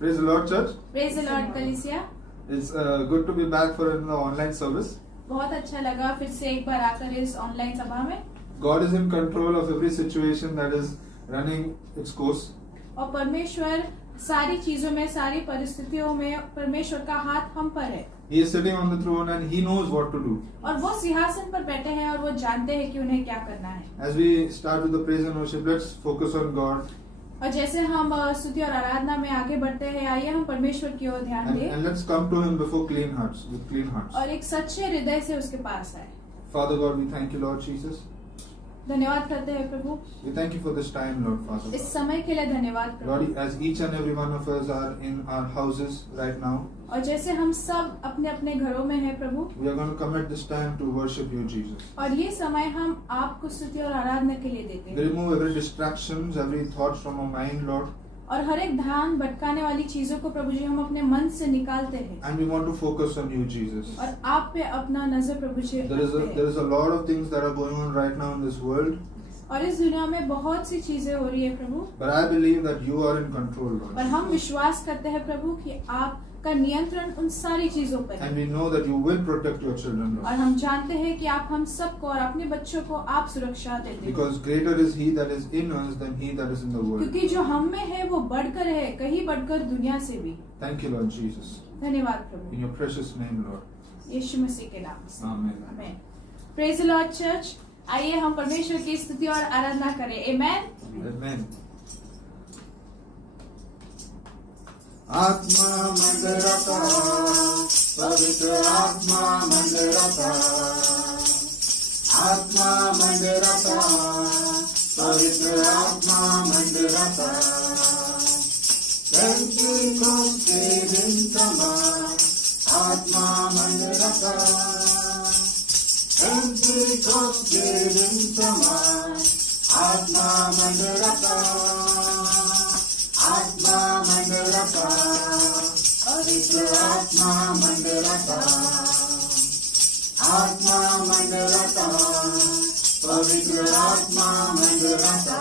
Praise the Lord, church. Praise the Lord, कलीसिया। It's good to be back for an online service. बहुत अच्छा लगा फिर से एक बार आकर इस ऑनलाइन सभा में। God is in control of every situation that is running its course. और परमेश्वर सारी चीजों में, सारी परिस्थितियों में परमेश्वर का हाथ हम पर है। He is sitting on the throne and He knows what to do. और वो सिंहासन पर बैठे हैं और वो जानते हैं कि उन्हें क्या करना है। As we start with the praise and worship, let's focus on God. और जैसे हम स्तुति और आराधना में आगे बढ़ते हैं, आइए हम परमेश्वर की ओर ध्यान दें And let's come to Him before clean hearts, with clean hearts. और एक सच्चे हृदय से उसके पास आए। Father God, we thank you, Lord Jesus. धन्यवाद करते हैं प्रभु, We thank you for this time, Lord Father. इस समय के लिए धन्यवाद प्रभु। Lord, as each and every one of us are in our houses right now, और जैसे हम सब अपने अपने घरों में हैं प्रभु, we are going to commit this time to worship you, Jesus. और ये समय हम आपको स्तुति और आराधना के लिए देते We हैं। remove every distractions, every thought from our mind, Lord. और हर एक ध्यान भटकाने वाली चीजों को प्रभु जी हम अपने मन से निकालते हैं And we want to focus on you, Jesus. और आप पे अपना नजर प्रभु जी There रखते हैं। is a lot of things that are going on right now in this world, और इस दुनिया में बहुत सी चीजें हो रही है प्रभु, but I believe that you are in control, और Lord. हम विश्वास करते हैं प्रभु कि आपका नियंत्रण उन सारी चीजों पर है। And we know that you will protect your children, और Lord. हम जानते हैं कि आप हम सबको और अपने बच्चों को आप सुरक्षा देते हैं, Because greater is He that is in us than he that is in the world. क्योंकि जो हम में है वो बढ़कर है, कहीं बढ़कर दुनिया से भी। Thank you, Lord Jesus. धन्यवाद प्रभु, In your precious name, Lord. यीशु मसीह के नाम से Amen. आमीन। प्रेज द लॉर्ड चर्च, आइए हम परमेश्वर की स्तुति और आराधना करें। आमेन। Amen. आत्मा मंदिरता, पवित्र आत्मा मंदिरता, आत्मा मंदिरता, पवित्र आत्मा मंदिरता, पेंटिकोस्त के दिन समान आत्मा मंदिरता, पेंटिकोस्त के दिन समान आत्मा मंदिरता, आत्मा मंदिरता, पवित्र आत्मा मंदिरता, आत्मा मंदिरता, पवित्र आत्मा मंदिरता,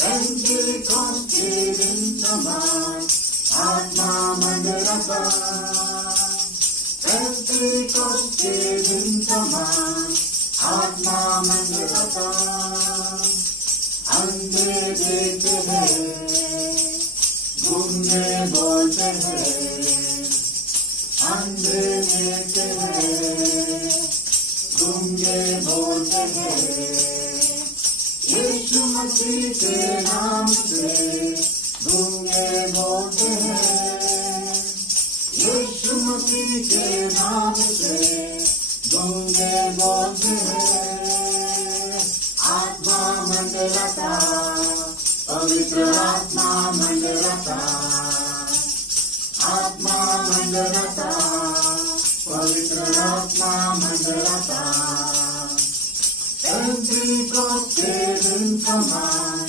पेंटिकोस्त के दिन समान आत्मा मंदिरता, पेंटिकोस्त के दिन समान आत्मा मंदिरता, अंधे देखते हैं, गूंगे बोलते हैं, अंधे देखते हैं, गूंगे बोलते हैं, यीशु मसीह के नाम से गूंगे बोलते हैं, यीशु मसीह के नाम से गूंगे बोलते हैं, आत्मा मंदिरता, पवित्र आत्मा मंदिरता, आत्मा मंदिरता, पवित्र आत्मा मंदिरता, पेंटिकोस्त के दिन समान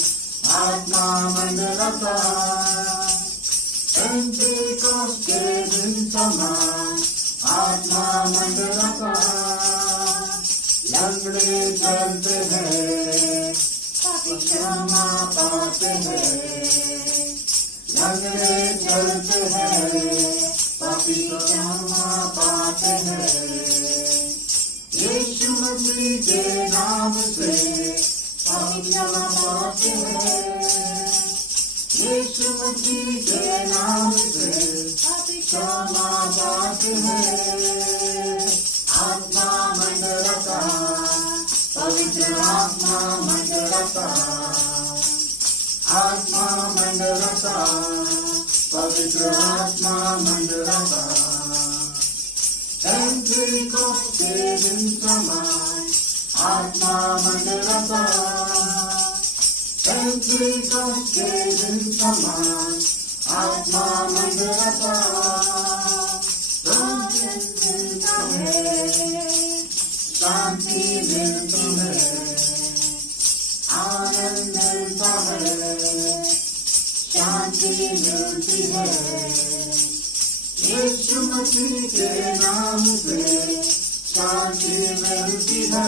आत्मा मंदिरता, पेंटिकोस्त के दिन समान आत्मा मंदिरता, लंगड़े चलते हैं, पापी क्षमा पाते हैं, लंगड़े चलते हैं, पापी क्षमा पाते हैं, यीशु मसीह के नाम से पापी क्षमा पाते हैं, यीशु मसीह के नाम से पापी क्षमा पाते हैं, आत्मा मंदिरता, पवित्र आत्मा मंदिरता, आत्मा मंदिरता, पवित्र आत्मा मंदिरता, पेंटिकोस्त के दिन समान आत्मा मंदिरता, पेंटिकोस्त के दिन समान आत्मा मंदिरता, मिलता है, शांति मिलती है, आनंद मिलता है, शांति मिलती है, यीशु मसीह के नाम से शांति मिलती है,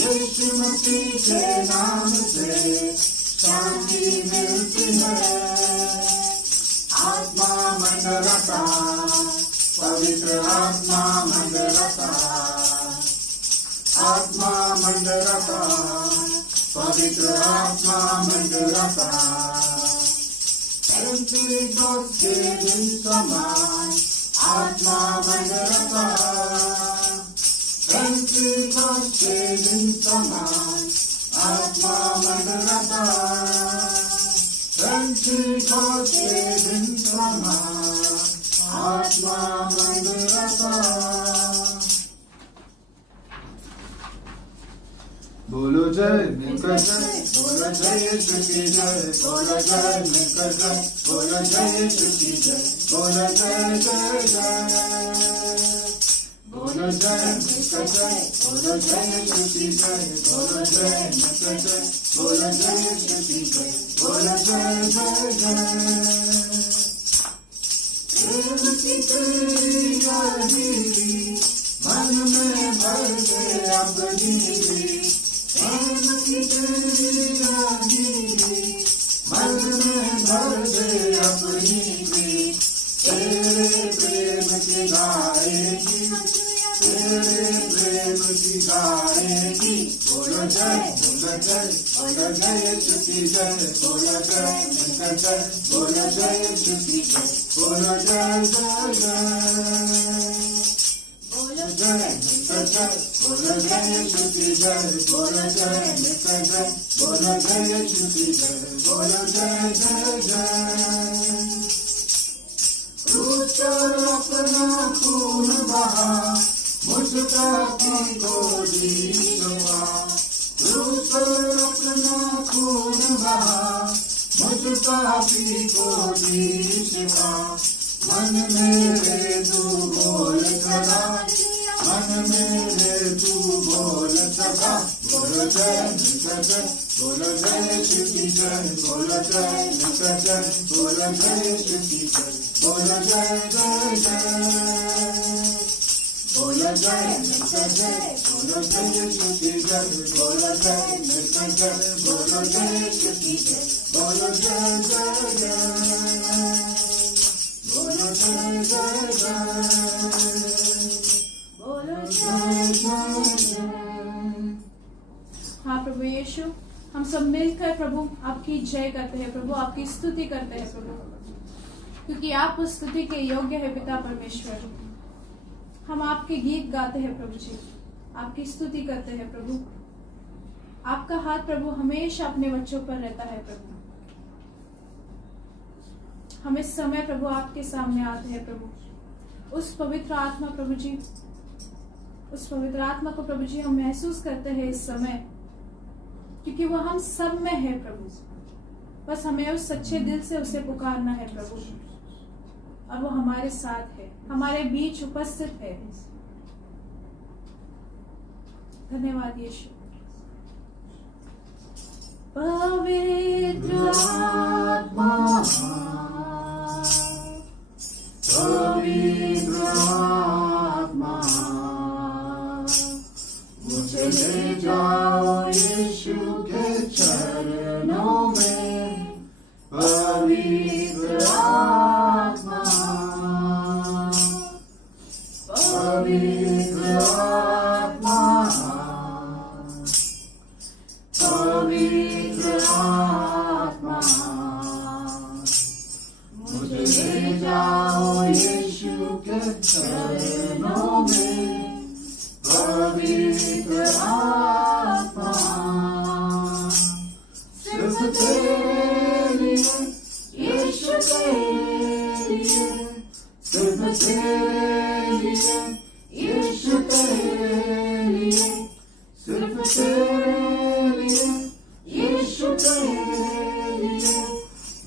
यीशु मसीह के नाम से शांति मिलती है। आत्मा मंडलता, पवित्र आत्मा मंडलता, आत्मा मंडलता, पवित्र आत्मा मंडलता। पेंटेकोस्ट के दिन समान आत्मा मंडलता, पेंटेकोस्ट के दिन समान आत्मा मंडलता, पेंटेकोस्ट के दिन समान आत्मा मंडलता। बोलो जय मिलकर जय, बोलो जय यीशु की जय, बोलो जय मिलकर जय, बोलो जय यीशु की जय, बोलो जय जय जय, बोलो जय मिलकर जय, बोलो जय यीशु की जय, बोलो जय मिलकर जय, बोलो जय यीशु की जय, बोलो जय जय जय। प्रेम की तेरी यादी मन में भर दे अपनी, प्रेम की तेरी यादी मन में भर दे अपनी, तेरे प्रेम की गाएगी, तेरे प्रेम की गाएगी। बोलो जय, बोलो जय, बोलो जय यीशु की जय, बोलो जय मिलकर जय, बोलो जय यीशु की जय, बोलो जय जय जय, बोलो जय मिलकर जय, बोलो जय यीशु की जय, बोलो जय मिलकर जय, बोलो जय यीशु की जय, बोलो जय जय जय। क्रूस पर अपना खून बहा, मुझ पापी को जीवा, क्रूस पर अपना खून बहा, मुझ पापी को जीवा। मन मेरे तू बोल सदा, मन मेरे तू बोल सदा, बोलो जय मिलकर जय, बोलो जय यीशु की जय, बोलो जय मिलकर जय, बोलो जय यीशु की जय, बोलो जय जय जय, बोलो जय मिलकर जय, बोलो जय यीशु की जय, बोलो जय मिलकर जय, बोलो जय यीशु की जय, बोलो जय जय जय, बोलो जय जय जय, बोलो जय जय जय। हाँ प्रभु यीशु, हम सब मिलकर प्रभु आपकी जय करते हैं, प्रभु आपकी स्तुति करते हैं प्रभु, क्योंकि आप उस स्तुति के योग्य है पिता परमेश्वर। हम आपके गीत गाते हैं प्रभु जी, आपकी स्तुति करते हैं प्रभु। आपका हाथ प्रभु हमेशा अपने बच्चों पर रहता है प्रभु। हम इस समय प्रभु आपके सामने आते हैं प्रभु। उस पवित्र आत्मा प्रभु जी, उस पवित्र आत्मा को प्रभु जी हम महसूस करते हैं इस समय, क्योंकि वो हम सब में है प्रभु। बस हमें उस सच्चे दिल से उसे पुकारना है प्रभु, और वो हमारे साथ है, हमारे बीच उपस्थित है। धन्यवाद यीशु। पवित्र आत्मा, पवित्र आत्मा, मुझे ले जाओ यीशु के चरणों में। पवित्र आत्मा, पवित्र आत्मा, पवित्र आत्मा, मुझे ले जाओ यीशु के चरणों में। पवित्र आत्मा, सिर्फ तेरे लिए यीशु, तेरे लिए, सिर्फ तेरे लिए यीशु, तेरे लिए, सिर्फ तेरे लिए यीशु, तेरे लिए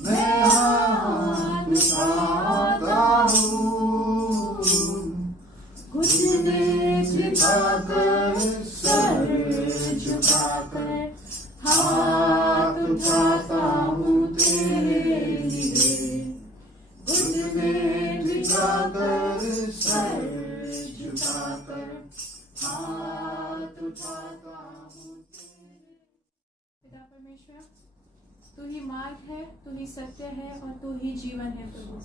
मैं हाथ उठाता हूँ। घुटने झुकाकर, सर झुकाकर, हाथ उठाता हूँ तेरे लिए। घुटने झुकाकर, सर झुकाकर, हाथ उठाता हूँ तेरे। पिता परमेश्वर, तू ही मार्ग है, तू ही सत्य है और तू ही जीवन है प्रभु।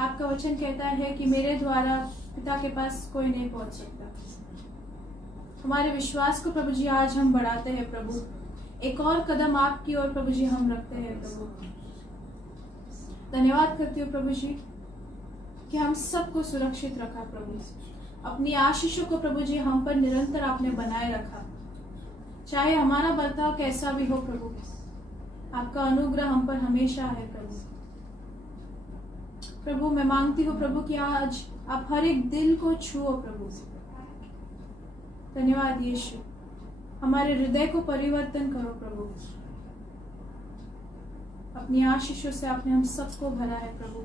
आपका वचन कहता है कि मेरे द्वारा पिता के पास कोई नहीं पहुंच सकता। हमारे विश्वास को प्रभु जी आज हम बढ़ाते हैं प्रभु। एक और कदम आपकी ओर प्रभु जी हम रखते हैं प्रभु। धन्यवाद करती हूँ प्रभु जी कि हम सबको सुरक्षित रखा प्रभु। अपनी आशीषों को प्रभु जी हम पर निरंतर आपने बनाए रखा। चाहे हमारा बर्ताव कैसा भी हो प्रभु, आपका अनुग्रह हम पर हमेशा है प्रभु। प्रभु मैं मांगती हूँ प्रभु कि आज आप हर एक दिल को छुओ प्रभु। धन्यवाद यीशु, हमारे हृदय को परिवर्तन करो प्रभु। अपनी आशीषों से आपने हम सबको भरा है प्रभु,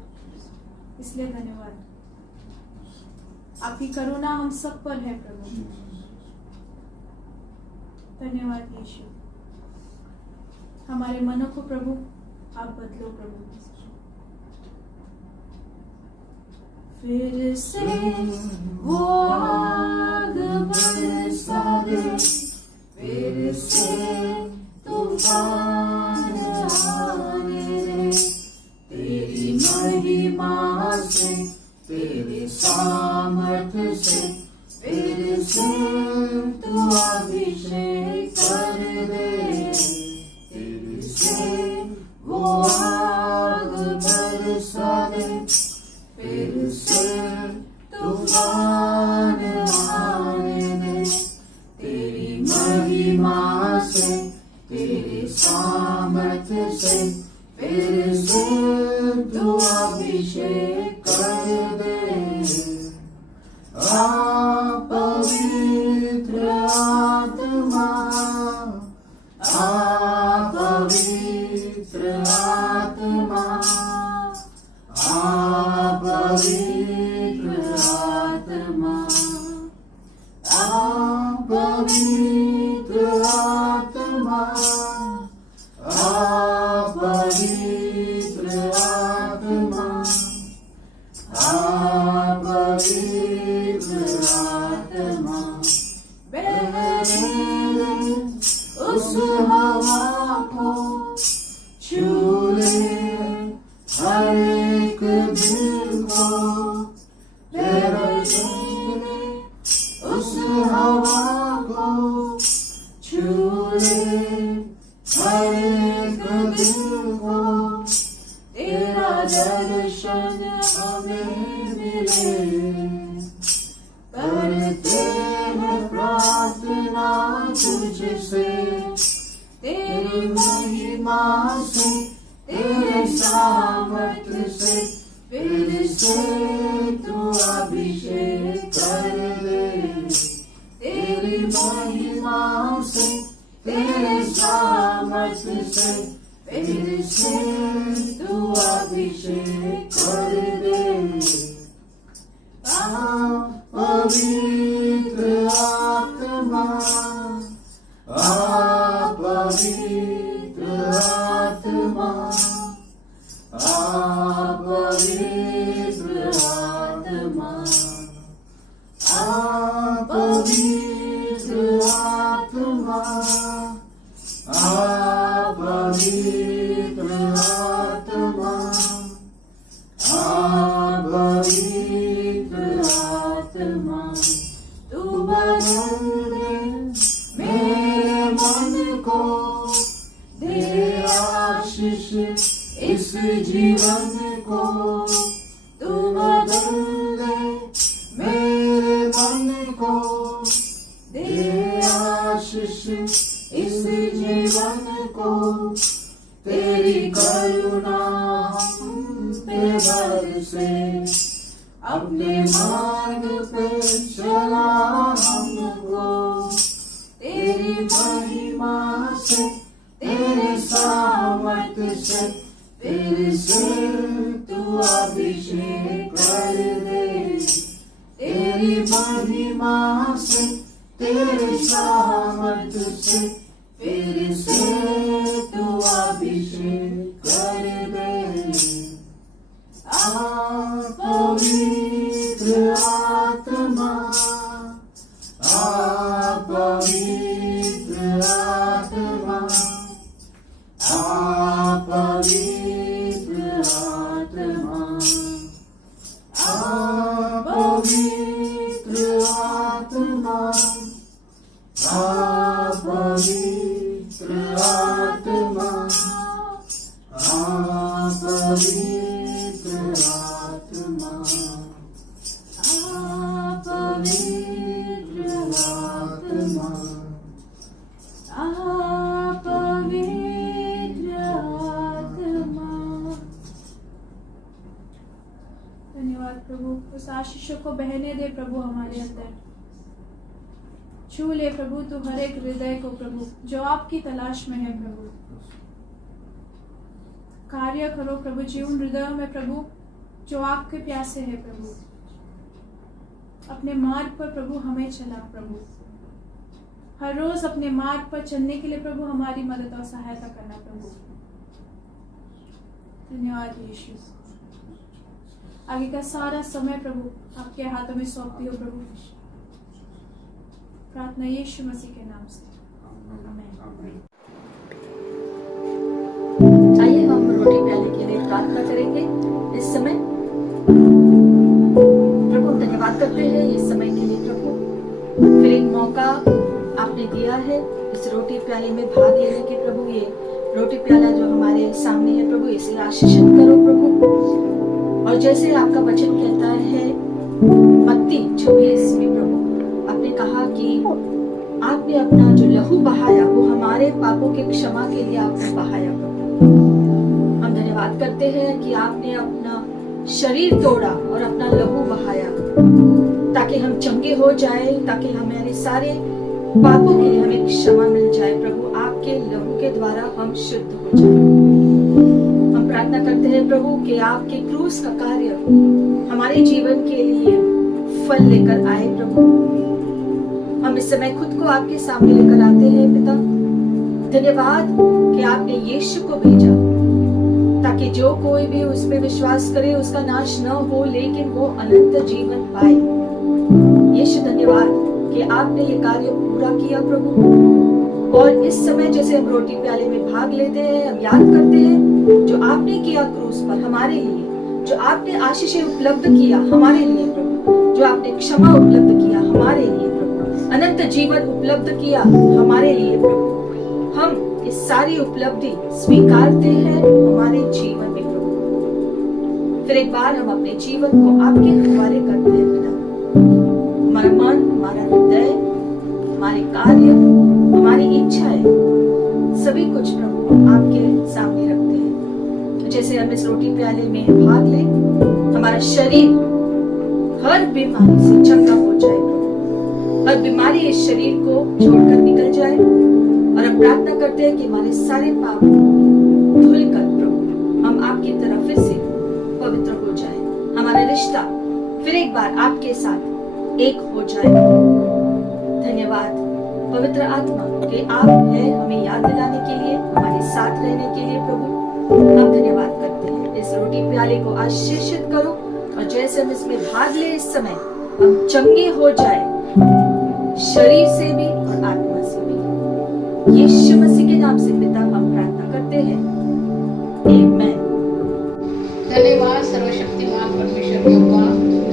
इसलिए धन्यवाद। आपकी करुणा हम सब पर है प्रभु। धन्यवाद यीशु। हमारे मनों को प्रभु आप बदलो प्रभु। फिर से वो आग बरसा दे, फिर से तूफान आने दे। तेरी महिमा से, तेरे सामर्थ से, फिर से तू अभिषेक कर दे। फिर से वो आग बरसा दे, फिर से तूफान आने दे। तेरी महिमा से, तेरे सामर्थ्य से, फिर से तू अभिषेक कर दे। पवित्र आत्मा, पवित्र आत्मा, पवित्र आत्मा, पवित्र आत्मा, पवित्र आत्मा, पवित्र आत्मा। बहरे उस हवा को छू ले, हर एक दिल को बहरे उस हवा को छू ले, हर एक दिल को। तेरा दर्शन हमें मिले, करते हैं प्रार्थना तुझसे। तेरी महिमा से, तेरे सामर्थ्य से, फिर से तू अभिषेक कर दे। तेरी महिमा से, तेरे सामर्थ्य से, फिर से तू अभिषेक कर दे। पवित्र आत्मा, पवित्र आत्मा, पवित्र आत्मा, पवित्र आत्मा, पवित्र आत्मा, पवित्र आत्मा। तू बदल दे मेरे मन को, दे आशीष इस जीवन को। तू बदल दे मेरे मन को, दे आशीष इस जीवन को। तेरी करुणा हम पे बरसे, अपने मार्ग पे चला हमको। तेरी महिमा से, तेरे सामर्थ्य से, फिर से तू अभिषेक कर दे। तेरी महिमा से, तेरे सामर्थ्य से, फिर से तू अभिषेक कर दे। पवित्र आत्मा, पवित्र आत्मा, पवित्र आत्मा पवित्र आत्मा पवित्र आत्मा पवित्र आत्मा। धन्यवाद प्रभु, उस आशीषों को बहने दे प्रभु हमारे अंदर। छू ले प्रभु तू हर एक हृदय को प्रभु जो आपकी तलाश में है प्रभु। कार्य करो प्रभु जी उन हृदयों में प्रभु जो आपके प्यासे है प्रभु। अपने मार्ग पर प्रभु हमें चला प्रभु। हर रोज अपने मार्ग पर चलने के लिए प्रभु हमारी मदद और सहायता करना प्रभु। धन्यवाद यीशु। आगे का सारा समय प्रभु आपके हाथों में सौंपती हो प्रभु। प्रार्थना यीशु मसीह के नाम से, आमीन। आइए हम रोटी प्याले के लिए प्रार्थना करेंगे। इस समय प्रभु धन्यवाद करते हैं इस समय के लिए प्रभु, फिर एक मौका आपने दिया है इस रोटी प्याले में भाग लेने के प्रभु। ये रोटी प्याला जो हमारे सामने है प्रभु, इसे आशीषित करो प्रभु। और जैसे आपका वचन कहता है मत्ती 26 में प्रभु, आपने कहा कि आपने अपना जो लहू बहाया वो हमारे पापों के क्षमा के लिए आपने बहाया प्रभु। हम धन्यवाद करते हैं कि आपने अपना शरीर तोड़ा और अपना लहू बहाया ताकि हम चंगे हो जाए, ताकि हमारे सारे पापों के लिए हमें क्षमा मिल जाए प्रभु। आपके लहू के द्वारा हम शुद्ध हो जाए। हम प्रार्थना करते हैं प्रभु कि आपके क्रूस का कार्य हमारे जीवन के लिए फल लेकर आए प्रभु। हम इस समय खुद को आपके सामने लेकर आते हैं पिता। धन्यवाद कि आपने यीशु को भेजा ताकि जो कोई भी उस पे विश्वास करे उसका नाश न हो लेकिन वो अनंत जीवन पाए। यीशु धन्यवाद कि आपने ये कार्य पूरा किया प्रभु। और इस समय जैसे हम रोटी प्याले में भाग लेते हैं, हम याद करते हैं जो आपने किया क्रूस पर हमारे लिए, जो आपने आशीषें उपलब्ध किया हमारे लिए प्रभु, जो आपने क्षमा उपलब्ध किया हमारे लिए प्रभु, अनंत जीवन उपलब्ध किया हमारे लिए प्रभु। हम इस सारी उपलब्धि स्वीकारते हैं हमारे जीवन में प्रभु। फिर एक बार हम अपने जीवन को आपके हवाले करते हैं पिता। हमारा मन, हमारा हृदय, हमारे कार्य, हमारी इच्छाएं, सभी कुछ प्रभु आपके सामने रखते हैं। तो जैसे हम इस रोटी प्याले में भाग लें, हमारा शरीर हर बीमारी से चंगा हो जाए प्रभु। हर बीमारी इस शरीर को छोड़कर निकल जाए। और हम प्रार्थना करते हैं कि हमारे सारे पाप धुलकर प्रभु हम आपकी तरफ फिर से पवित्र हो जाए। हमारा रिश्ता फिर एक बार आपके साथ एक हो जाए। धन्यवाद पवित्र आत्मा कि आप है हमें याद दिलाने के लिए, हमारे साथ रहने के लिए प्रभु। हम धन्यवाद करते हैं। इस रोटी प्याले को आशीषित करो और जैसे हम इसमें भाग ले इस समय हम चंगे हो जाए शरीर से भी और आत्मा से भी। यीशु मसीह के नाम से पिता हम प्रार्थना करते हैं, आमीन। धन्यवाद सर्वशक्तिमान परमेश्वर यहोवा,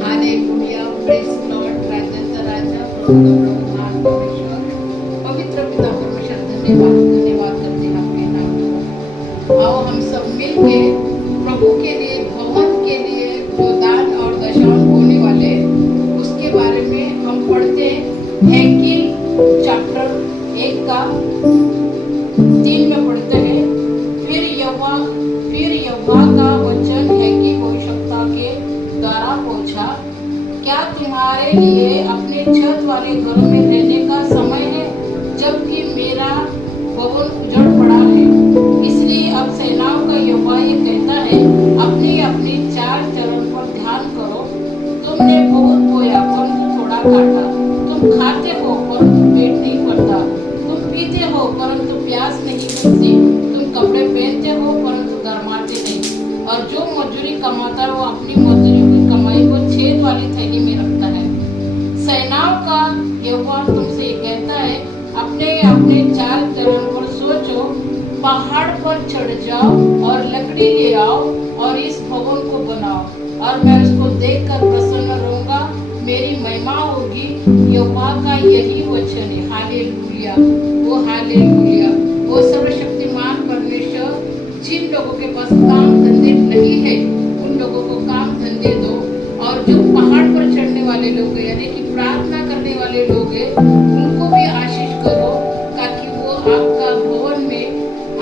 हालेलुया, प्रेज लॉर्ड, राजाचा राजा, प्रभुधान परमेश्वर, पवित्र पिता परमेश्वर, धन्यवाद करते हैं आपके नाम को। आओ हम सब मिलके प्रभु के लिए, भवन के लिए जो दान और दशांश होने वाले उसके बारे में हम पढ़ते हैं कि चैप्टर 1 का 3 में पढ़ते हैं। फिर यहोवा का वचन है कि भविष्यवक्ता के द्वारा पहुंचा, क्या तुम्हारे लिए अपने छत वाले घरों में रहने का समय है जबकि मेरा भवन उजड़ पड़ा है। इसलिए अब सेनाओं का यहोवा ये कहता है, अपनी अपनी चाल चलन पर ध्यान करो। तुमने बहुत बोया परंतु थोड़ा काटा, तुम खाते हो परंतु पेट नहीं भरता, तुम पीते हो परंतु प्यास नहीं बुझती, तुम कपड़े पहनते हो परंतु गरमाते नहीं, और जो मजदूरी कमाता है वो अपनी मजदूरी की कमाई को छेद वाली थैली में रखता है। सेनाओं का यहोवा तुमसे कहता है, अपने अपने चाल चलन पर सोचो, पहाड़ पर चढ़ जाओ और लकड़ी ले आओ और इस भवन को बनाओ और मैं उसको देखकर प्रसन्न रहूंगा, मेरी महिमा होगी। यहोवा का यही वचन है। हालेलुया। वो हालेलुया। वो सर्वशक्तिमान परमेश्वर जिन लोगों के पास काम धंधे नहीं है उन लोगों को काम धंधे दो, और जो पहाड़ पर चढ़ने वाले लोग हैं यानी कि प्रार्थना करने वाले लोग हैं उनको भी आशीष करो, ताकि वो आपका भवन में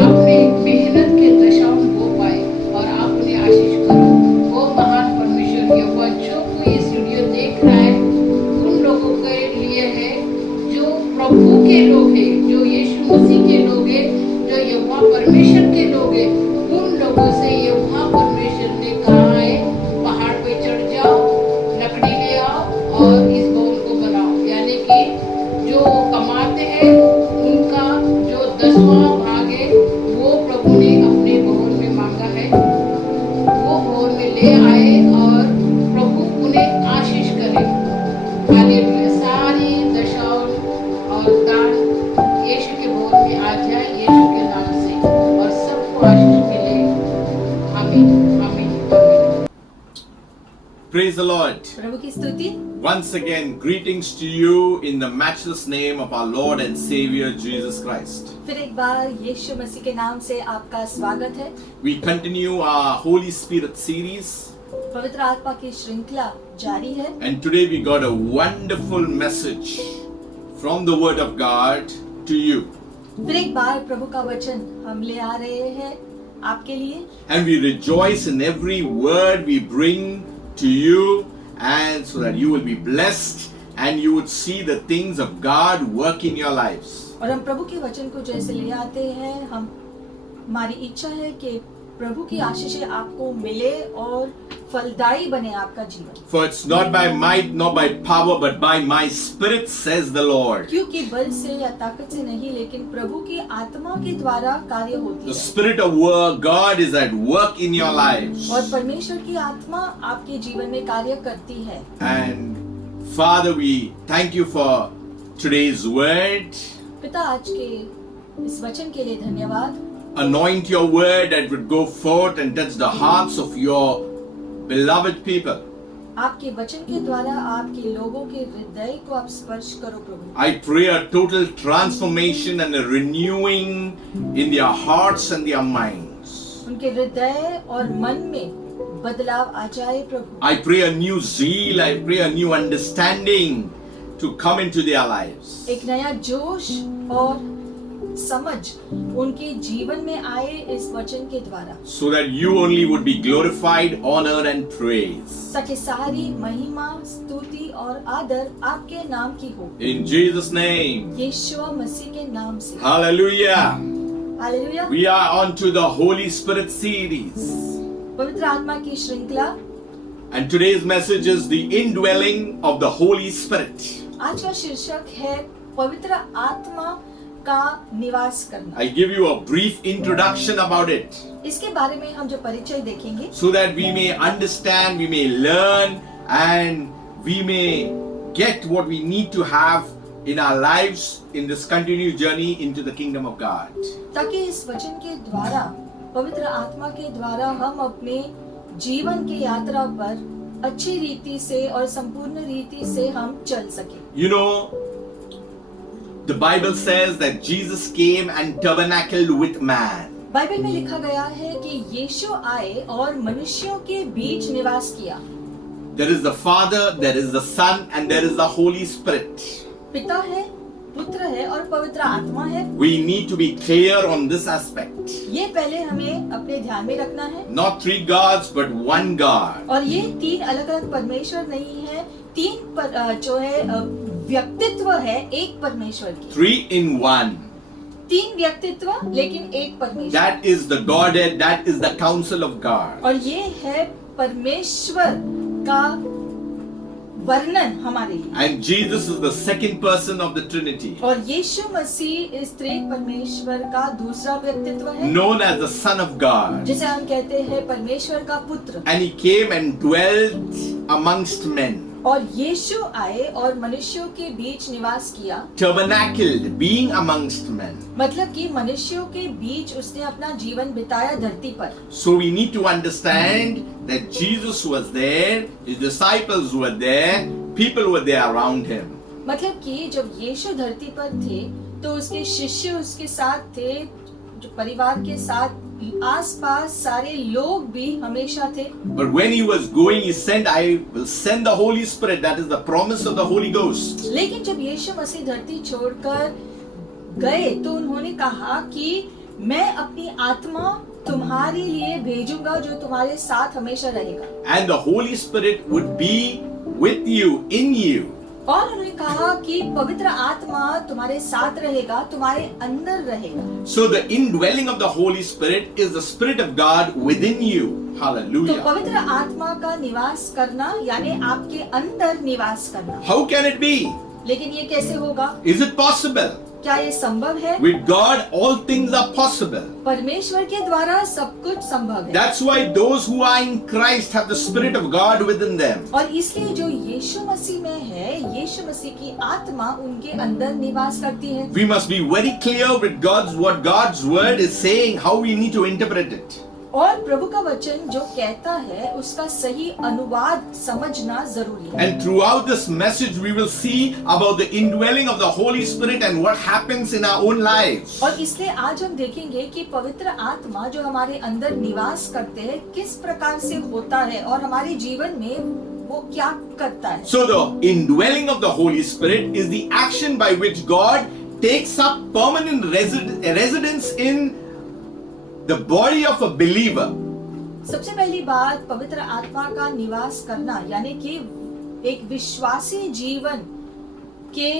अपने मेहनत के दशाओं बो पाए और आप उन्हें आशीष करो। वो महान परमेश्वर यहोवा जो कोई इस वीडियो देख रहा है उन लोगों के लिए है जो प्रभु के लोग हैं, जो यीशु मसीह के लोग हैं, जो यहोवा परमेश्वर के लोग हैं, उन लोगों से यहोवा परमेश्वर ने कहा है पहाड़ पे चढ़ जाओ, लकड़ी ले आओ और इस भवन को बनाओ। यानी कि जो कमाते हैं उनका जो 10वां भाग है वो प्रभु ने अपने भवन में मांगा है, वो भवन में ले आए और प्रभु उन्हें आशीष करे। हालेलुया। सारी दशाओं और दान यीशु के भवन में आ जाए यीशु के नाम से, और सबको आशीष मिले। आमीन आमीन आमीन। Praise the Lord. प्रभु की स्तुति। Once again, greetings to you in the matchless name of our Lord and Savior Jesus Christ. फिर एक बार यीशु मसीह के नाम से आपका स्वागत है। We continue our Holy Spirit series, पवित्र आत्मा की श्रृंखला जारी है, and today we got a wonderful message from the Word of God to you. फिर एक बार प्रभु का वचन हम ले आ रहे हैं आपके लिए, And we rejoice in every word we bring to you, and so that you will be blessed and you would see the things of God work in your lives. और हम प्रभु के वचन को जैसे ले आते हैं, हमारी इच्छा है कि प्रभु की आशीषें आपको मिले और फलदायी बने आपका जीवन। For it's not by might nor by power but by my spirit, says the Lord. क्योंकि बल से या ताकत से नहीं, लेकिन प्रभु की आत्मा के द्वारा कार्य होती The है। Spirit of God is at work in your lives. और परमेश्वर की आत्मा आपके जीवन में कार्य करती है। And Father, we thank you for today's word. पिता, आज के इस वचन के लिए धन्यवाद। Anoint your word that would go forth and touch the hearts of your beloved people. आपके वचन के द्वारा आपके लोगों के हृदय को आप स्पर्श करो प्रभु। I pray a total transformation and a renewing in their hearts and their minds. उनके हृदय और मन में बदलाव आ जाए प्रभु। I pray a new zeal, I pray a new understanding to come into their lives. एक नया जोश और समझ उनके जीवन में आए इस वचन के द्वारा, So that you only would be glorified, honored and praised. ताकि सारी महिमा, स्तुति और आदर आपके नाम की हो। In Jesus' name. यीशु मसीह के नाम से। Hallelujah. Hallelujah. We are on to the Holy Spirit series. पवित्र आत्मा की श्रृंखला। And today's message is the indwelling of the Holy Spirit. आज का शीर्षक है पवित्र आत्मा का निवास करना। I give you a brief introduction about it, इसके बारे में हम जो परिचय देखेंगे, so that we may understand, we may learn, and we may get what we need to have in our lives in this continued journey into the kingdom of God. ताकि इस वचन के द्वारा, पवित्र आत्मा के द्वारा हम अपने जीवन की यात्रा पर अच्छी रीति से और संपूर्ण रीति से हम चल सके। You know, the Bible says that Jesus came and tabernacled with man. Bible में लिखा गया है कि यीशु आए और मनुष्यों के बीच निवास किया। There is the Father, there is the Son, and there is the Holy Spirit. पिता है, पुत्र है और पवित्र आत्मा है। We need to be clear on this aspect. ये पहले हमें अपने ध्यान में रखना है। Not three gods, but one God. और ये तीन अलग अलग परमेश्वर नहीं है, जो है व्यक्तित्व है एक परमेश्वर की। Three in one. तीन व्यक्तित्व लेकिन एक परमेश्वर। That is the Godhead, that is the counsel of God. और ये है परमेश्वर का वर्णन हमारे लिए। And Jesus is the second person of the Trinity, और यीशु मसीह इस त्रिएक परमेश्वर का दूसरा व्यक्तित्व है, known as the Son of God. जिसे हम कहते हैं परमेश्वर का पुत्र। And he came and dwelt amongst men. और यीशु आए और मनुष्यों के बीच निवास किया। Tabernacled, being amongst men. मतलब कि मनुष्यों के बीच उसने अपना जीवन बिताया धरती पर। So we need to understand that Jesus was there, his disciples were there, people were there around him. मतलब कि जब यीशु धरती पर थे तो उसके शिष्य उसके साथ थे, जो परिवार के साथ आसपास सारे लोग भी हमेशा थे। But when he was going, he said, I will send the Holy Spirit. That is the promise of the Holy Ghost. लेकिन जब यीशु मसीह धरती छोड़कर गए तो उन्होंने कहा कि मैं अपनी आत्मा तुम्हारे लिए भेजूंगा जो तुम्हारे साथ हमेशा रहेगा, And the Holy Spirit would be with you, in you. और उन्होंने कहा कि पवित्र आत्मा तुम्हारे साथ रहेगा, तुम्हारे अंदर रहेगा। So the indwelling of the Holy Spirit is the Spirit of God within you. तो Hallelujah. पवित्र आत्मा का निवास करना यानी आपके अंदर निवास करना। How can it be? लेकिन ये कैसे होगा? Is it possible? क्या ये संभव है? With God, all things are possible. परमेश्वर के द्वारा सब कुछ संभव है। That's why those who are in Christ have the Spirit of God within them. और इसलिए जो यीशु मसीह में है, यीशु मसीह की आत्मा उनके अंदर निवास करती है। We must be very clear with what God's word is saying, how we need to interpret it. और प्रभु का वचन जो कहता है उसका सही अनुवाद समझना जरूरी है। And throughout this message, we will see about the indwelling of the Holy Spirit and what happens in our own lives. और इसलिए आज हम देखेंगे कि पवित्र आत्मा जो हमारे अंदर निवास करते हैं किस प्रकार से होता है और हमारे जीवन में वो क्या करता है। So the indwelling of the Holy Spirit is the action by which God takes up permanent residence in the body of a believer. सबसे पहली बात, पवित्र आत्मा का निवास करना यानी कि एक विश्वासी जीवन के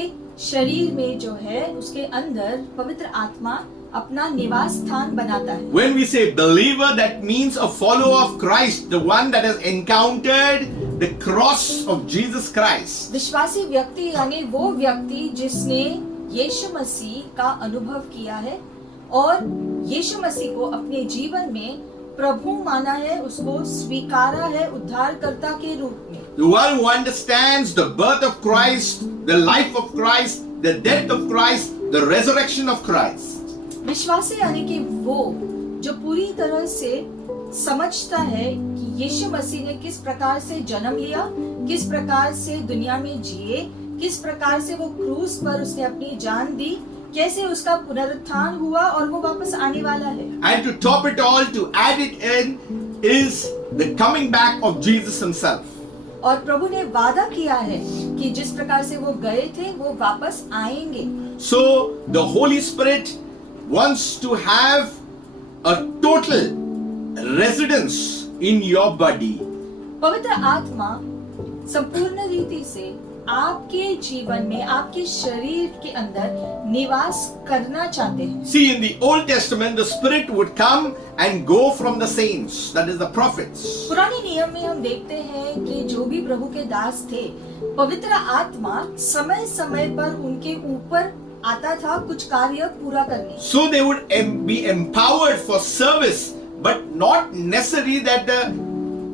शरीर में जो है उसके अंदर पवित्र आत्मा अपना निवास स्थान बनाता है। When we say believer, that means a follower of Christ, the one that has encountered the cross of Jesus Christ. विश्वासी व्यक्ति यानी वो व्यक्ति जिसने यीशु मसीह का अनुभव किया है और यीशु मसीह को अपने जीवन में प्रभु माना है, उसको स्वीकारा है उद्धारकर्ता के रूप में। The one who understands the birth of Christ, the life of Christ, the death of Christ, the resurrection of Christ. विश्वासी यानी कि वो जो पूरी तरह से समझता है कि यीशु मसीह ने किस प्रकार से जन्म लिया, किस प्रकार से दुनिया में जिए, किस प्रकार से वो क्रूस पर उसने अपनी जान दी, कैसे उसका पुनरुत्थान हुआ और वो वापस आने वाला है। And to top it all, to add it in, is the coming back of Jesus himself. और प्रभु ने वादा किया है कि जिस प्रकार से वो गए थे वो वापस आएंगे। So the Holy Spirit wants to have a total residence in your body. पवित्र आत्मा संपूर्ण रीति से आपके जीवन में, आपके शरीर के अंदर निवास करना चाहते हैं। See, in the Old Testament, the Spirit would come and go from the saints, that is the prophets. पुराने नियम में हम देखते हैं कि जो भी प्रभु के दास थे, पवित्र आत्मा समय समय पर उनके ऊपर आता था कुछ कार्य पूरा करने। So they would be empowered for service, but not necessary that the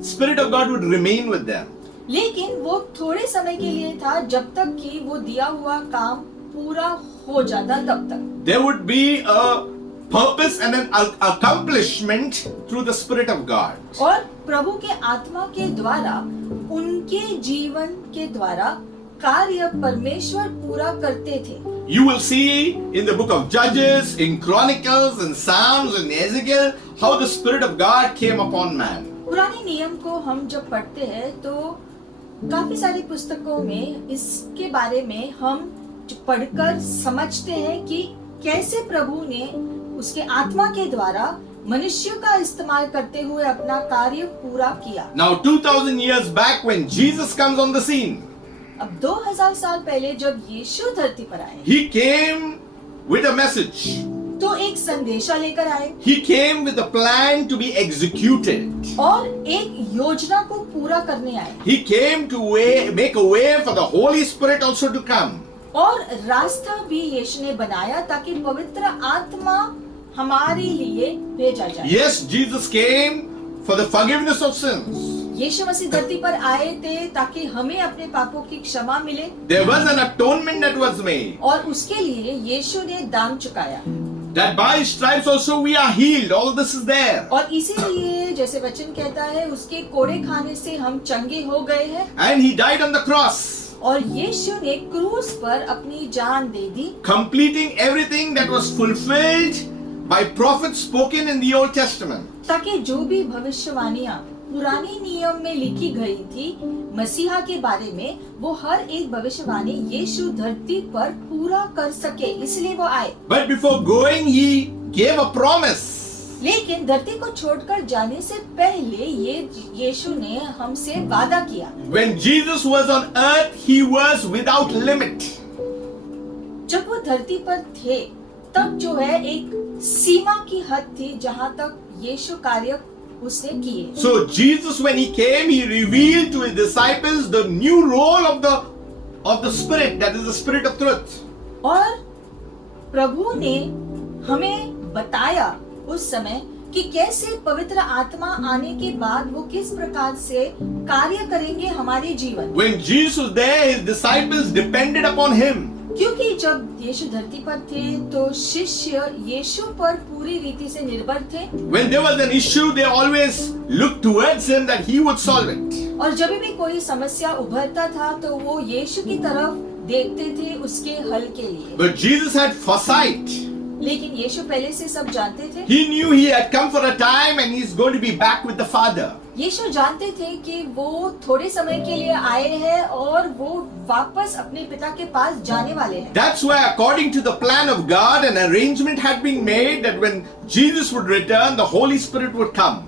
Spirit of God would remain with them. लेकिन वो थोड़े समय के लिए था जब तक कि वो दिया हुआ काम पूरा हो जाता तब तक। There would be a purpose and an accomplishment through the Spirit of God. और प्रभु के आत्मा के द्वारा उनके जीवन के द्वारा कार्य परमेश्वर पूरा करते थे। You will see in the book of Judges, in Chronicles, in Psalms, in Ezekiel, how the Spirit of God came upon man. पुराने नियम को हम जब पढ़ते हैं तो काफी सारी पुस्तकों में इसके बारे में हम पढ़कर समझते हैं कि कैसे प्रभु ने उसके आत्मा के द्वारा मनुष्य का इस्तेमाल करते हुए अपना कार्य पूरा किया। Now 2000 years back when Jesus comes on the scene, अब 2000 साल पहले जब यीशु धरती पर आए he came with a message. तो एक संदेशा लेकर आए He came with a plan to be executed. और एक योजना को पूरा करने आए He came to make a way for the Holy Spirit also to come. और रास्ता भी यीशु ने बनाया ताकि पवित्र आत्मा हमारे लिए भेजा जाए। Yes, Jesus came for the forgiveness of sins. यीशु मसीह धरती पर आए थे ताकि हमें अपने पापों की क्षमा मिले There was an atonement that was made. और उसके लिए यीशु ने दाम चुकाया। That by his stripes also we are healed. All this is there. और इसीलिए जैसे वचन कहता है उसके कोड़े खाने से हम चंगे हो गए हैं And he died on the cross. और यीशु ने क्रूस पर अपनी जान दे दी, completing everything that was fulfilled by prophets spoken in the Old Testament. ताकि जो भी भविष्यवाणियां पुराने नियम में लिखी गई थी मसीहा के बारे में, वो हर एक भविष्यवाणी यीशु धरती पर पूरा कर सके, इसलिए वो आए। But before going, he gave a promise. लेकिन धरती को छोड़कर जाने से पहले ये यीशु ने हमसे वादा किया। When Jesus was on earth, he was without limit. जब वो धरती पर थे तब जो है एक सीमा की हद थी जहाँ तक यीशु कार्य उसने किए। So Jesus, when he came, he revealed to his disciples the new role of the Spirit, that is the Spirit of truth. और प्रभु ने हमें बताया उस समय कि कैसे पवित्र आत्मा आने के बाद वो किस प्रकार से कार्य करेंगे हमारे जीवन। When Jesus was there, his disciples depended upon him. क्योंकि जब यीशु धरती पर थे तो शिष्य यीशु पर पूरी रीति से निर्भर थे। When there was an issue, they always looked towards him that he would solve it. और जब भी कोई समस्या उभरता था तो वो यीशु की तरफ देखते थे उसके हल के लिए। But Jesus had foresight. लेकिन यीशु पहले से सब जानते थे। He knew he had come for a time and he's going to be back with the Father. यीशु जानते थे कि वो थोड़े समय के लिए आए हैं और वो वापस अपने पिता के पास जाने वाले हैं। That's why, according to the plan of God, an arrangement had been made that when Jesus would return, the Holy Spirit would come.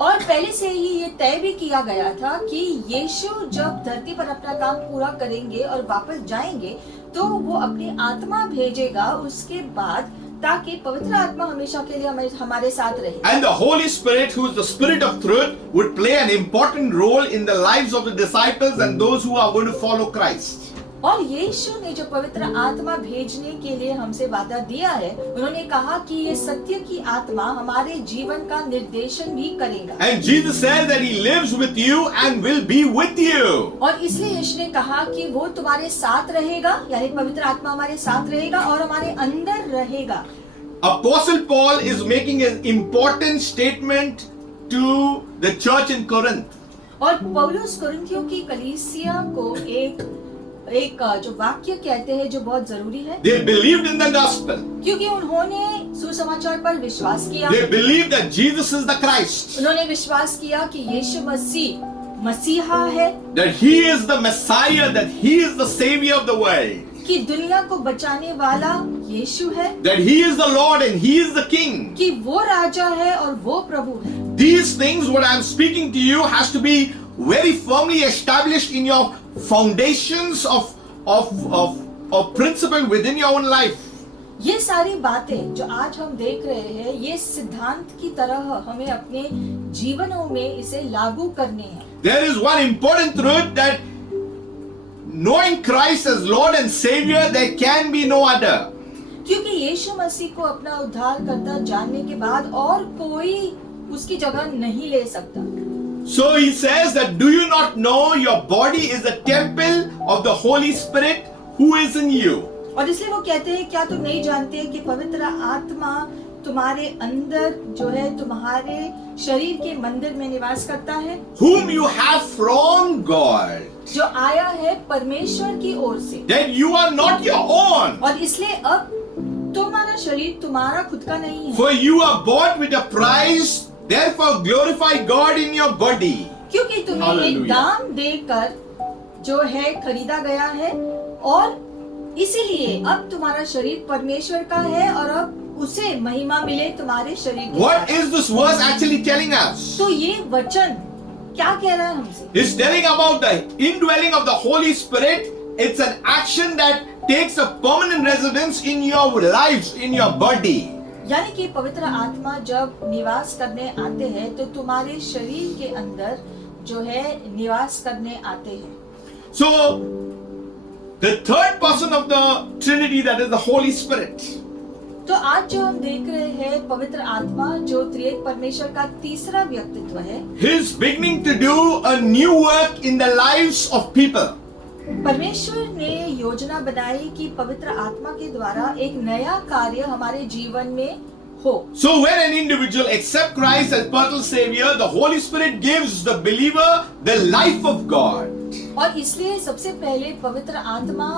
और पहले से ही ये तय भी किया गया था कि यीशु जब धरती पर अपना काम पूरा करेंगे और वापस जाएंगे तो वो अपनी आत्मा भेजेगा उसके बाद, ताकि पवित्र आत्मा हमेशा के लिए हमारे साथ रहे। And the Holy Spirit, who is the Spirit of truth, would play an important role in the lives of the disciples and those who are going to follow Christ. और यीशु ने जो पवित्र आत्मा भेजने के लिए हमसे वादा दिया है, उन्होंने कहा कि ये सत्य की आत्मा हमारे जीवन का निर्देशन भी करेगा। And Jesus said that he lives with you and will be with you. और इसलिए यीशु ने कहा कि वो तुम्हारे साथ रहेगा, यानी पवित्र आत्मा हमारे साथ रहेगा और हमारे अंदर रहेगा। Apostle Paul is making an important statement to the church in Corinth. और पौलुस कुरिन्थियों की कलीसिया को एक जो वाक्य कहते हैं जो बहुत जरूरी है। They believed in the gospel. क्योंकि उन्होंने सुसमाचार पर विश्वास किया। They believed that Jesus is the Christ. उन्होंने विश्वास किया कि यीशु मसीह मसीहा है, That he is the Messiah, that he is the Savior of the world. कि दुनिया को बचाने वाला यीशु है, That he is the Lord and he is the King. कि वो राजा है और वो प्रभु है। These things, what I am speaking to you, has to be very firmly established in your foundations of principle within your own life. ये सारी बातें जो आज हम देख रहे हैं, ये सिद्धांत की तरह हमें अपने जीवनों में इसे लागू करने हैं। There is one important truth that knowing Christ as Lord and Savior, there can be no other. क्योंकि यीशु मसीह को अपना उद्धारकर्ता जानने के बाद और कोई उसकी जगह नहीं ले सकता। So he says that, do you not know your body is a temple of the Holy Spirit who is in you? और इसलिए वो कहते हैं, क्या तुम नहीं जानते कि पवित्र आत्मा तुम्हारे अंदर जो है तुम्हारे शरीर के मंदिर में निवास करता है, Whom you have from God. जो आया है परमेश्वर की ओर से। That you are not your own. और इसलिए अब तुम्हारा शरीर तुम्हारा खुद का नहीं है, For you are bought with a price, therefore glorify God in your body. क्योंकि तुम्हें एक Hallelujah. दाम देकर जो है खरीदा गया है, और इसीलिए अब तुम्हारा शरीर परमेश्वर का है और अब उसे महिमा मिले तुम्हारे शरीर के What साथ। is this verse actually telling us? तो ये वचन क्या कह रहा है हमसे? It's telling about the indwelling of the Holy Spirit. It's an action that takes a permanent residence in your lives, in your body. यानी कि पवित्र आत्मा जब निवास करने आते हैं तो तुम्हारे शरीर के अंदर जो है निवास करने आते हैं। So, the third person of the Trinity, that is the Holy Spirit. तो आज जो हम देख रहे हैं पवित्र आत्मा जो त्रिएक परमेश्वर का तीसरा व्यक्तित्व है, He's beginning to do a new work in the lives of people. परमेश्वर ने योजना बनाई कि पवित्र आत्मा के द्वारा एक नया कार्य हमारे जीवन में हो। So when an individual accepts Christ as personal Savior, the Holy Spirit gives the believer the life of God. और इसलिए सबसे पहले पवित्र आत्मा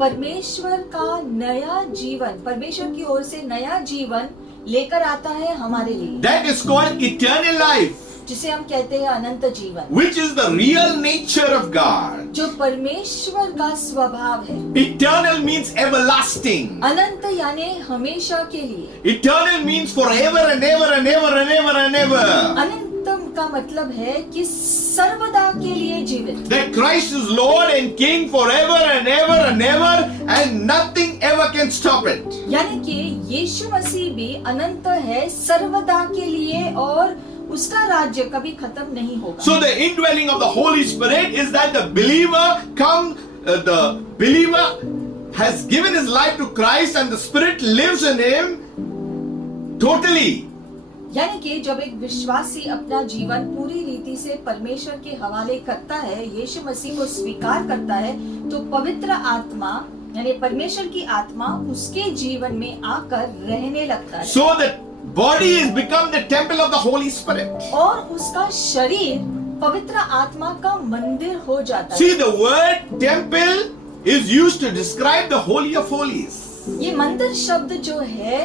परमेश्वर का नया जीवन, परमेश्वर की ओर से नया जीवन लेकर आता है हमारे लिए, That is called eternal life, जिसे हम कहते हैं अनंत जीवन, which is the real nature of God. जो परमेश्वर का स्वभाव है। Eternal means everlasting. अनंत यानी हमेशा के लिए, Eternal means forever and ever and ever and ever and ever. अनंतम का मतलब है कि सर्वदा के लिए जीवित, That Christ is Lord and King forever and ever and ever, and nothing ever can stop it. यानी कि यीशु मसीह भी अनंत है सर्वदा के लिए और उसका राज्य कभी खत्म नहीं होगा। So the indwelling of the Holy Spirit is that the believer has given his life to Christ and the Spirit lives in him totally. यानी कि जब एक विश्वासी अपना जीवन पूरी रीति से परमेश्वर के हवाले करता है, यीशु मसीह को स्वीकार करता है, तो पवित्र आत्मा यानी परमेश्वर की आत्मा उसके जीवन में आकर रहने लगता है। So the body is become the temple of the Holy Spirit. और उसका शरीर पवित्र आत्मा का मंदिर हो जाता है। See, the word temple is used to describe the Holy of Holies. ये मंदिर शब्द जो है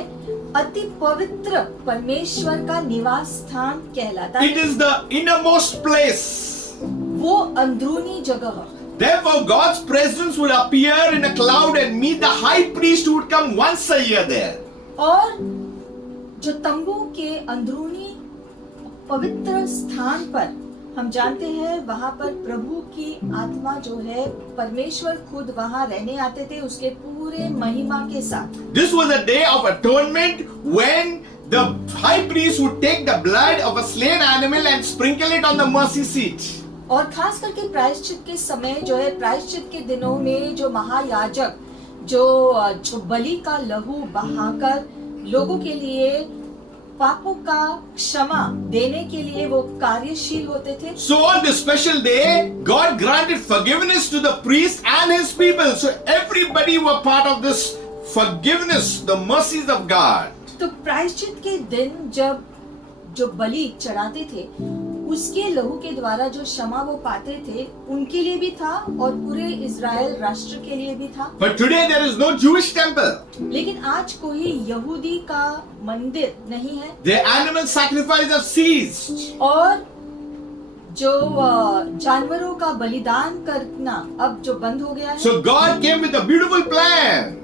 अति पवित्र परमेश्वर का निवास स्थान कहलाता It है। is the innermost place. वो अंदरूनी जगह। Therefore, God's presence would appear in a cloud and meet the high priest who would come once a year there. और जो तंबू के अंदरूनी पवित्र स्थान पर हम जानते हैं वहां पर प्रभु की आत्मा जो है परमेश्वर खुद वहां रहने आते थे उसके पूरे महिमा के साथ। This was a day of atonement when the high priest would take the blood of a slain animal and sprinkle it on the mercy seat. और खास करके प्रायश्चित के समय जो है, प्रायश्चित के दिनों में जो महायाजक जो बलि का लहू बहाकर लोगों के लिए पापों का क्षमा देने के लिए वो कार्यशील होते थे। So on this special day, God granted forgiveness to the priest and his people. So everybody were part of this forgiveness, the mercies of God. तो प्रायश्चित के दिन जब जो बलि चढ़ाते थे उसके लहू के द्वारा जो क्षमा वो पाते थे उनके लिए भी था और पूरे इजराइल राष्ट्र के लिए भी था। But today there is no Jewish temple. लेकिन आज कोई यहूदी का मंदिर नहीं है The animal sacrifice have ceased. और जो जानवरों का बलिदान करना अब जो बंद हो गया है। So God came with a beautiful plan.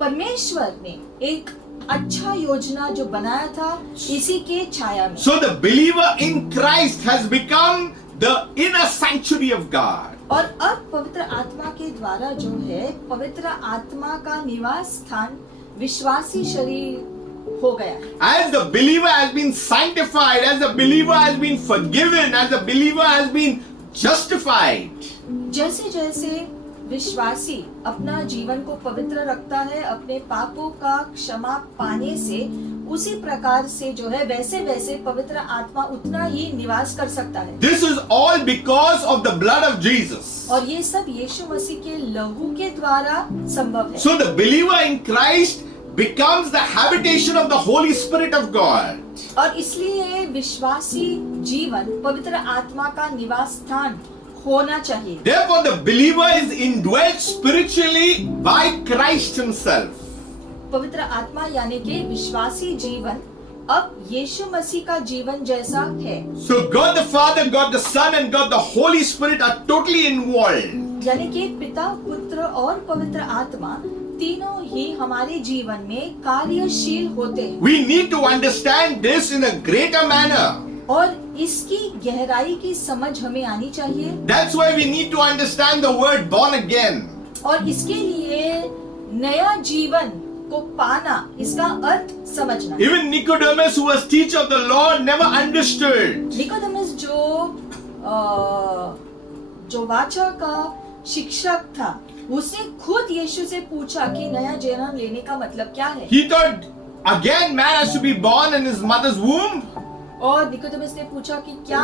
परमेश्वर ने एक अच्छा योजना जो बनाया था इसी के छाया में। So the believer in Christ has become the inner sanctuary of God. और अब पवित्र आत्मा के द्वारा जो है पवित्र आत्मा का निवास स्थान विश्वासी शरीर हो गया। As the believer has been sanctified, as the believer has been forgiven, as the believer has been justified, जैसे जैसे विश्वासी अपना जीवन को पवित्र रखता है अपने पापों का क्षमा पाने से, उसी प्रकार से जो है वैसे वैसे पवित्र आत्मा उतना ही निवास कर सकता है। this is all because of the blood of Jesus. और ये सब यीशु मसीह के लहू के द्वारा संभव है। So the believer in Christ becomes the habitation of the Holy Spirit of God. और इसलिए विश्वासी जीवन पवित्र आत्मा का निवास स्थान होना चाहिए। Therefore the believer is indwelt spiritually by Christ himself. पवित्र आत्मा यानी कि विश्वासी जीवन अब यीशु मसीह का जीवन जैसा है। So God the Father, God the Son and God the Holy Spirit are totally involved. यानी कि पिता पुत्र और पवित्र आत्मा तीनों ही हमारे जीवन में कार्यशील होते हैं। We need to understand this in a greater manner. और इसकी गहराई की समझ हमें आनी चाहिए। That's why we need to understand the word born again. और इसके लिए नया जीवन को पाना, इसका अर्थ समझना। Even Nicodemus, who was teacher of the Lord, never understood. Nicodemus जो वाचा का शिक्षक था, उसने खुद यीशु से पूछा कि नया जन्म लेने का मतलब क्या है। He thought again man has to be born in his mother's womb. और निकोदेमस ने पूछा कि क्या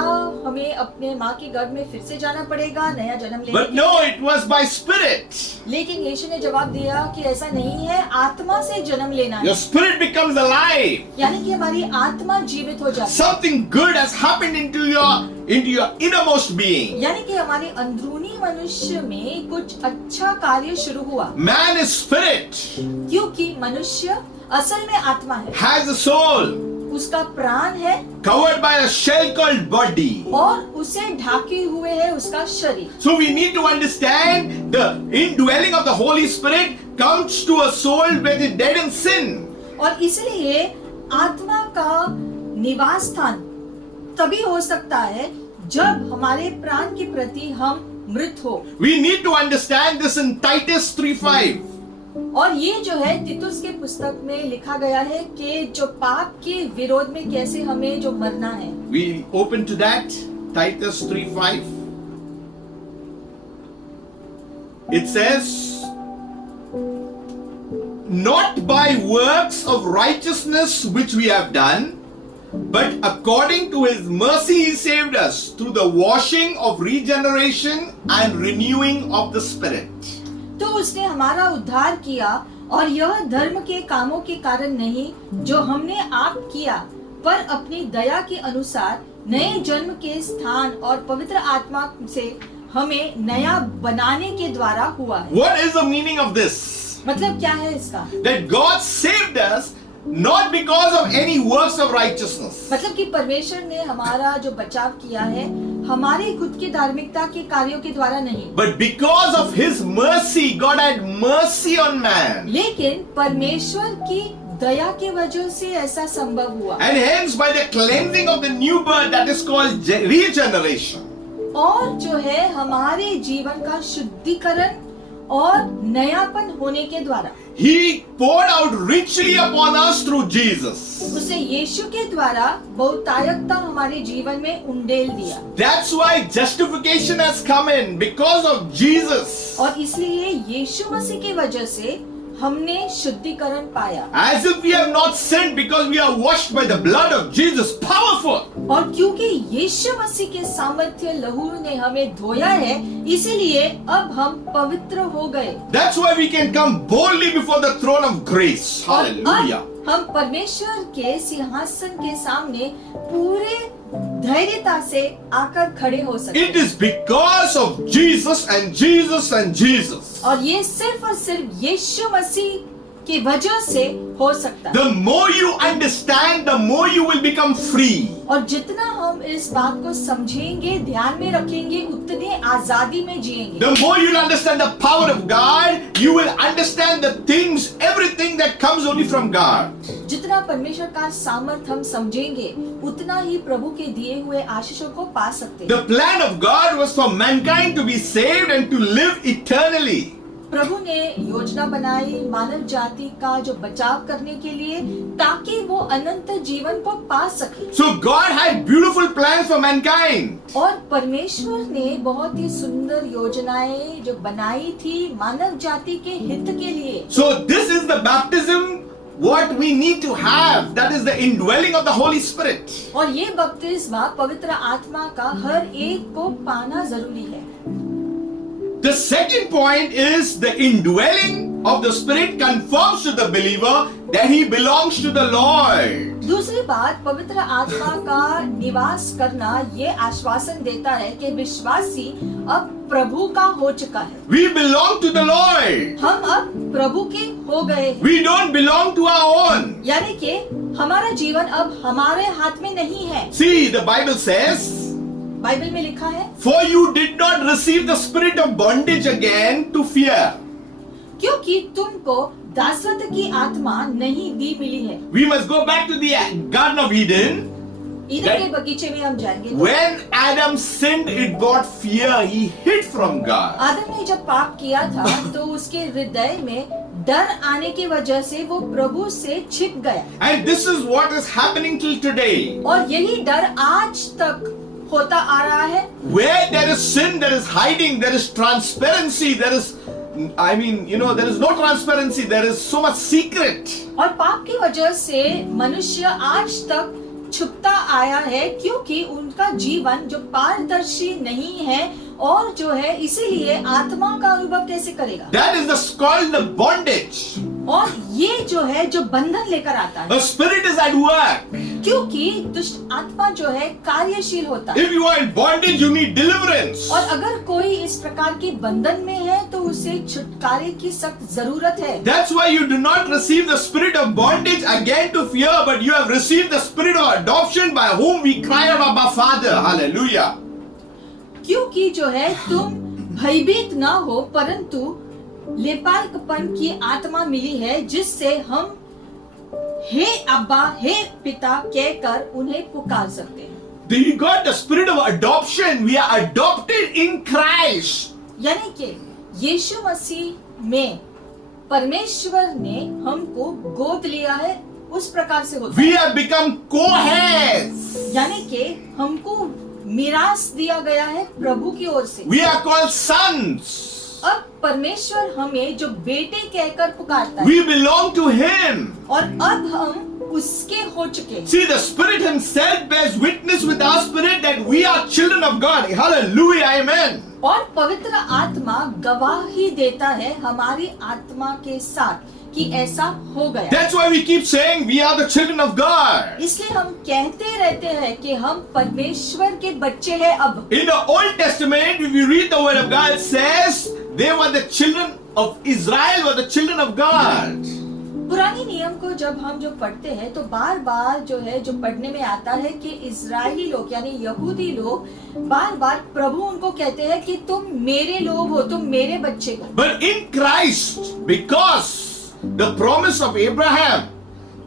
हमें अपने माँ के गर्भ में फिर से जाना पड़ेगा नया जन्म लेने But के no, लिए? it was by spirit. लेकिन यीशु ने जवाब दिया कि ऐसा नहीं है, आत्मा से जन्म लेना Your है। spirit becomes alive. यानी कि हमारी आत्मा जीवित हो जाती है, Something good has happened into your innermost being. यानी कि हमारे अंदरूनी मनुष्य में कुछ अच्छा कार्य शुरू हुआ, Man is spirit, क्योंकि मनुष्य असल में आत्मा है, has a soul, उसका प्राण है covered by a shell called body. और उसे ढाके हुए है उसका शरीर। So we need to understand the indwelling of the Holy Spirit comes to a soul when it's dead in sin. और इसलिए आत्मा का निवास स्थान तभी हो सकता है जब हमारे प्राण के प्रति हम मृत हो। We need to understand this in Titus 3:5. और ये जो है तीतुस के पुस्तक में लिखा गया है कि जो पाप के विरोध में कैसे हमें जो मरना है। We open to that, Titus 3:5. It says, not by works of righteousness which we have done, but according to his mercy he saved us through the washing of regeneration and renewing of the Spirit. तो उसने हमारा उद्धार किया और यह धर्म के कामों के कारण नहीं जो हमने आप किया, पर अपनी दया के अनुसार नए जन्म के स्थान और पवित्र आत्मा से हमें नया बनाने के द्वारा हुआ है। What is the meaning of this? मतलब क्या है इसका? That God saved us not because of any works of righteousness. मतलब कि परमेश्वर ने हमारा जो बचाव किया है हमारे खुद की धार्मिकता के कार्यों के द्वारा नहीं, But because of his mercy, God had mercy on man. लेकिन परमेश्वर की दया के वजह से ऐसा संभव हुआ। And hence by the cleansing of the new birth, that is called regeneration. और जो है हमारे जीवन का शुद्धिकरण और नयापन होने के द्वारा He poured out richly upon us through Jesus. उसे यीशु के द्वारा बहुतायकता हमारे जीवन में उंडेल दिया। That's why justification has come in, because of Jesus. और इसलिए यीशु मसीह की वजह से हमने शुद्धिकरण पाया। As if we have not sinned, because we are washed by the blood of Jesus. Powerful. और क्योंकि यीशु मसीह के सामर्थ्य लहू ने हमें धोया है, इसीलिए अब हम पवित्र हो गए। That's why we can come boldly before the throne of grace. और Hallelujah. अब हम परमेश्वर के सिंहासन के सामने पूरे धैर्यता से आकर खड़े हो सकते It is because of Jesus and Jesus and Jesus. और ये सिर्फ और सिर्फ यीशु मसीह की वजह से हो सकता है। The more you understand, the more you will become free. और जितना हम इस बात को समझेंगे, ध्यान में रखेंगे, उतने आजादी में जिएंगे। The more you'll understand the power of God, you will understand the things, everything that comes only from God. जितना परमेश्वर का सामर्थ हम समझेंगे, उतना ही प्रभु के दिए हुए आशीषों को पा सकते हैं। The plan of God was for mankind to be saved and to live eternally. प्रभु ने योजना बनाई मानव जाति का जो बचाव करने के लिए, ताकि वो अनंत जीवन को पा सके। So God had beautiful plans for mankind. और परमेश्वर ने बहुत ही सुंदर योजनाएं जो बनाई थी मानव जाति के हित के लिए। So this is the baptism what we need to have. That is the indwelling of the Holy Spirit. और ये बपतिस्मा पवित्र आत्मा का हर एक को पाना जरूरी है। The second point is the indwelling of the Spirit confirms to the believer that he belongs to the Lord. दूसरी बात, पवित्र आत्मा का निवास करना ये आश्वासन देता है कि विश्वासी अब प्रभु का हो चुका है। We belong to the Lord. हम अब प्रभु के हो गए हैं। We don't belong to our own. यानी कि हमारा जीवन अब हमारे हाथ में नहीं है। See, the Bible says, Bible में लिखा है, for you did not receive the spirit of bondage again to fear. क्योंकि तुमको दासत्व की आत्मा नहीं दी मिली है। We must go back to the Garden of Eden. Eden के बगीचे में हम जाएंगे। When Adam sinned, it brought fear. He hid from God. आदम ने जब पाप किया था तो उसके हृदय में डर आने की वजह से वो प्रभु से छिप गया। And this is what is happening till today. और यही डर आज तक होता आ रहा है। Where there is sin, there is hiding, there is transparency, there is, there is no transparency, there is so much secret. और पाप की वजह से मनुष्य आज तक छुपता आया है, क्योंकि उनका जीवन जो पारदर्शी नहीं है और जो है इसीलिए आत्मा का अनुभव कैसे करेगा। That is called the bondage. और ये जो है जो बंधन लेकर आता है, The spirit is at work. क्योंकि दुष्ट आत्मा जो है कार्यशील होता है। If you are in bondage, you need deliverance. और अगर कोई इस प्रकार के बंधन में है तो उसे छुटकारे की सख्त जरूरत है। That's why you do not receive the spirit of bondage again to fear, but you have received the spirit of adoption by whom we cry out, Abba Father. Hallelujah. क्योंकि जो है तुम भयभीत ना हो, परंतु लेपालकपन की आत्मा मिली है, जिससे हम हे अब्बा, हे पिता कहकर उन्हें पुकार सकते हैं। We got the spirit of adoption. We are adopted in Christ. यानी कि यीशु मसीह में परमेश्वर ने हमको गोद लिया है, उस प्रकार से होता We है। have become co-heirs. यानी कि हमको मिरास दिया गया है प्रभु की ओर से। We are called sons. अब परमेश्वर हमें जो बेटे कहकर पुकारता है, We belong to Him. और अब हम उसके हो चुके हैं। See, the Spirit Himself bears witness with our spirit that we are children of God. Hallelujah, amen. और पवित्र आत्मा गवाही देता है हमारी आत्मा के साथ कि ऐसा हो गया। That's why we keep saying we are the children of God. इसलिए हम कहते रहते हैं कि हम परमेश्वर के बच्चे हैं। अब In the Old Testament, if you read the Word of God, it says they were the children of Israel, were the children of God. पुरानी नियम को जब हम जो पढ़ते हैं तो बार बार जो है जो पढ़ने में आता है कि इजरायली लोग यानी यहूदी लोग बार बार प्रभु उनको कहते हैं कि तुम मेरे लोग हो, तुम मेरे बच्चे हो। But in Christ, because the promise of Abraham,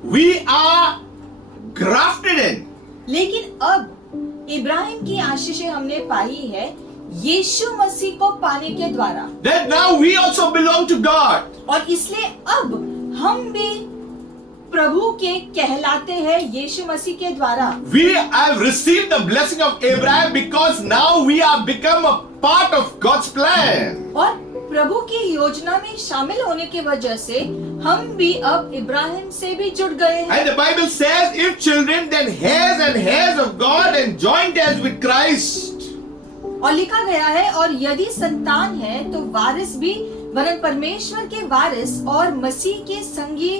we are grafted in. लेकिन अब इब्राहिम की आशीषें हमने पाई है यीशु मसीह को पाने के द्वारा, That now we also belong to God. और इसलिए अब हम भी प्रभु के कहलाते हैं यीशु मसीह के द्वारा। We have received the blessing of Abraham because now we have become a part of God's plan. और प्रभु की योजना में शामिल होने की वजह से हम भी अब इब्राहिम से भी जुड़ गए हैं। And the Bible says, if children, then heirs and heirs of God and joint heirs with Christ. और लिखा गया है, और यदि संतान है तो वारिस भी, वरन परमेश्वर के वारिस और मसीह के संगी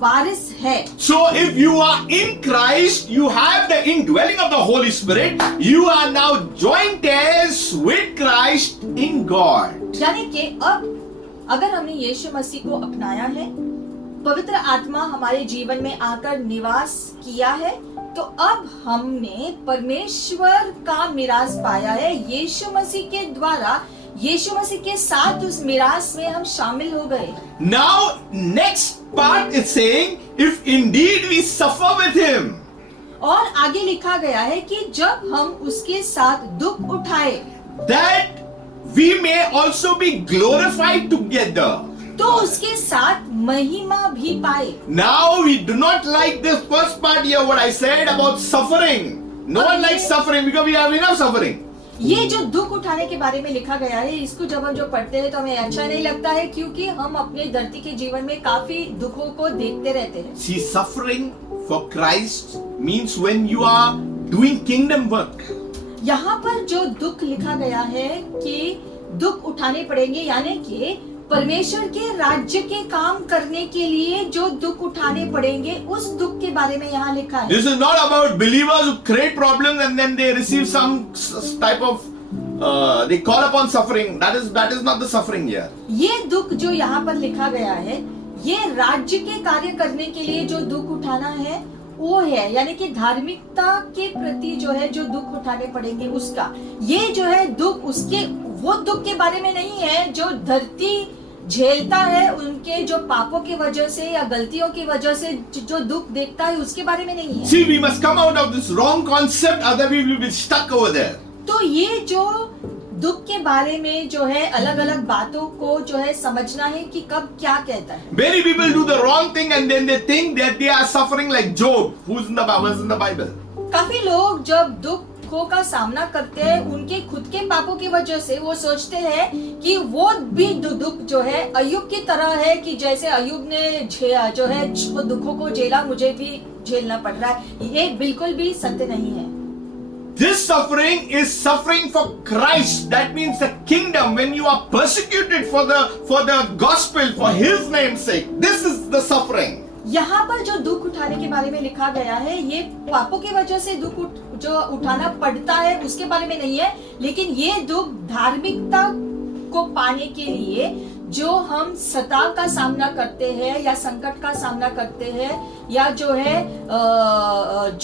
वारिस है। So if you are in Christ, you have the indwelling of the Holy Spirit. You are now joint heirs with Christ in God. यानी कि अब अगर हमने यीशु मसीह को अपनाया है, पवित्र आत्मा हमारे जीवन में आकर निवास किया है, तो अब हमने परमेश्वर का मिरास पाया है यीशु मसीह के द्वारा। यीशु मसीह के साथ उस मिरास में हम शामिल हो गए। Now, next part is saying, if indeed we suffer with Him. और आगे लिखा गया है कि जब हम उसके साथ दुख उठाए, that we may also be glorified together. तो उसके साथ महिमा भी पाए। Now we do not like this first part here, what I said about suffering. No one likes suffering because we have enough suffering. ये जो दुख उठाने के बारे में लिखा गया है, इसको जब हम जो पढ़ते हैं तो हमें अच्छा नहीं लगता है, क्योंकि हम अपने धरती के जीवन में काफी दुखों को देखते रहते हैं। See, suffering for Christ means when you are doing kingdom work. यहाँ पर जो दुख लिखा गया है कि दुख उठाने पड़ेंगे, यानी कि परमेश्वर के राज्य के काम करने के लिए जो दुख उठाने पड़ेंगे, उस दुख के बारे में यहाँ लिखा है। This is not about believers who create problems and then they receive some type of they call upon suffering. That is not the suffering here. ये दुख जो यहाँ पर लिखा गया है, ये राज्य के कार्य करने के लिए जो दुख उठाना है वो है, यानी कि धार्मिकता के प्रति जो है जो दुख उठाने पड़ेंगे उसका। ये जो है दुख उसके वो दुख के बारे में नहीं है जो धरती झेलता है उनके जो पापों की वजह से या गलतियों की वजह से जो दुख देखता है उसके बारे में नहीं है। See, we must come out of this wrong concept, otherwise we will be stuck over there. तो ये जो दुख के बारे में जो है अलग अलग बातों को जो है समझना है कि कब क्या कहता है। Many people do the wrong thing and then they think that they are suffering like Job, who's in the Bible. काफी लोग जब दुख दुखों का सामना करते हैं उनके खुद के पापों की वजह से, वो सोचते हैं कि वो भी दुख जो है अय्यूब की तरह है कि जैसे अय्यूब ने जो है दुखों को झेला, मुझे भी झेलना पड़ रहा है। ये बिल्कुल भी सत्य नहीं है। This suffering is suffering for Christ. That means the kingdom. When you are persecuted for the gospel, for His name's sake, this is the suffering. यहाँ पर जो दुख उठाने के बारे में लिखा गया है, ये पापों की वजह से दुख जो उठाना पड़ता है उसके बारे में नहीं है, लेकिन ये दुख धार्मिकता को पाने के लिए जो हम सताव का सामना करते हैं या संकट का सामना करते हैं या जो है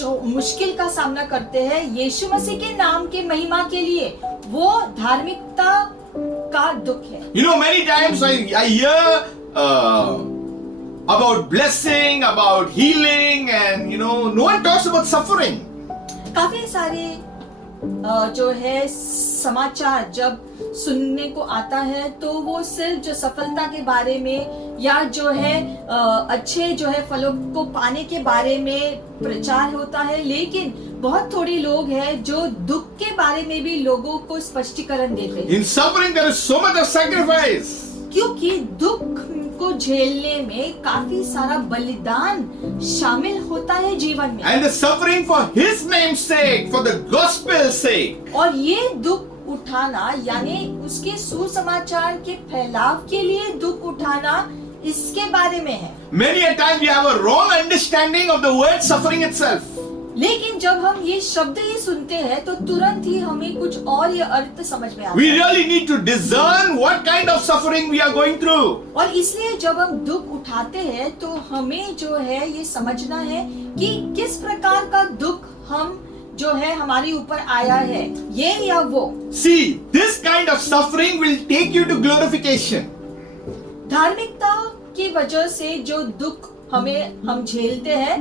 जो मुश्किल का सामना करते हैं, यीशु मसीह के नाम के महिमा के लिए, वो धार्मिकता का दुख है। You know, many times I hear about blessing, about healing, and you know, no one talks about suffering. काफी सारे जो है समाचार जब सुनने को आता है तो वो सिर्फ जो सफलता के बारे में या जो है अच्छे जो है फलों को पाने के बारे में प्रचार होता है, लेकिन बहुत थोड़ी लोग हैं जो दुख के बारे में भी लोगों को स्पष्टीकरण देते हैं। In suffering there is so much of sacrifice. क्योंकि दुख को झेलने में काफी सारा बलिदान शामिल होता है जीवन में, And the suffering for His name's sake, for the gospel's sake. और ये दुख उठाना यानी उसके सुसमाचार के फैलाव के लिए दुख उठाना इसके बारे में है। Many a time we have a wrong understanding of the word suffering itself. लेकिन जब हम ये शब्द ही सुनते हैं तो तुरंत ही हमें कुछ और ये अर्थ समझ में आता We है। really need to discern what kind of suffering we are going through. और इसलिए जब हम दुख उठाते हैं तो हमें जो है ये समझना है कि किस प्रकार का दुख हम जो है हमारे ऊपर आया है, ये या वो। See, this kind of suffering will take you to glorification. धार्मिकता की वजह से जो दुख हम झेलते हैं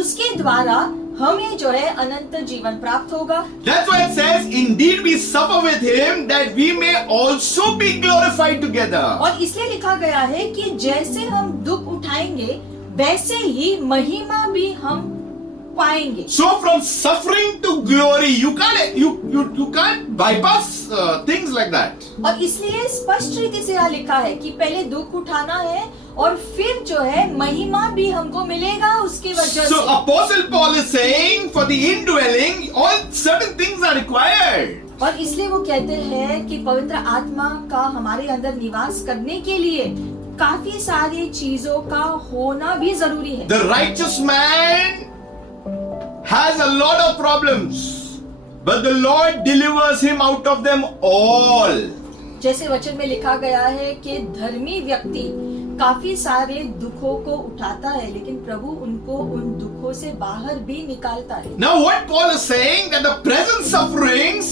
उसके द्वारा हमें जो है अनंत जीवन प्राप्त होगा। That's why it says, indeed we suffer with Him that we may also be glorified together. और इसलिए लिखा गया है कि जैसे हम दुख उठाएंगे वैसे ही महिमा भी हम पाएंगे। So from suffering to glory, you can't bypass things like that. और इसलिए स्पष्ट रीति से यहाँ लिखा है कि पहले दुख उठाना है और फिर जो है महिमा भी हमको मिलेगा उसकी वजह So से। Apostle Paul is saying, for the indwelling, all certain things are required. और इसलिए वो कहते हैं कि पवित्र आत्मा का हमारे अंदर निवास करने के लिए काफी सारी चीजों का होना भी जरूरी है। The righteous man has a lot of problems, but the Lord delivers him out of them all. जैसे वचन में लिखा गया है कि धर्मी व्यक्ति काफी सारे दुखों को उठाता है, लेकिन प्रभु उनको उन दुखों से बाहर भी निकालता है। Now what Paul is saying, that the present sufferings,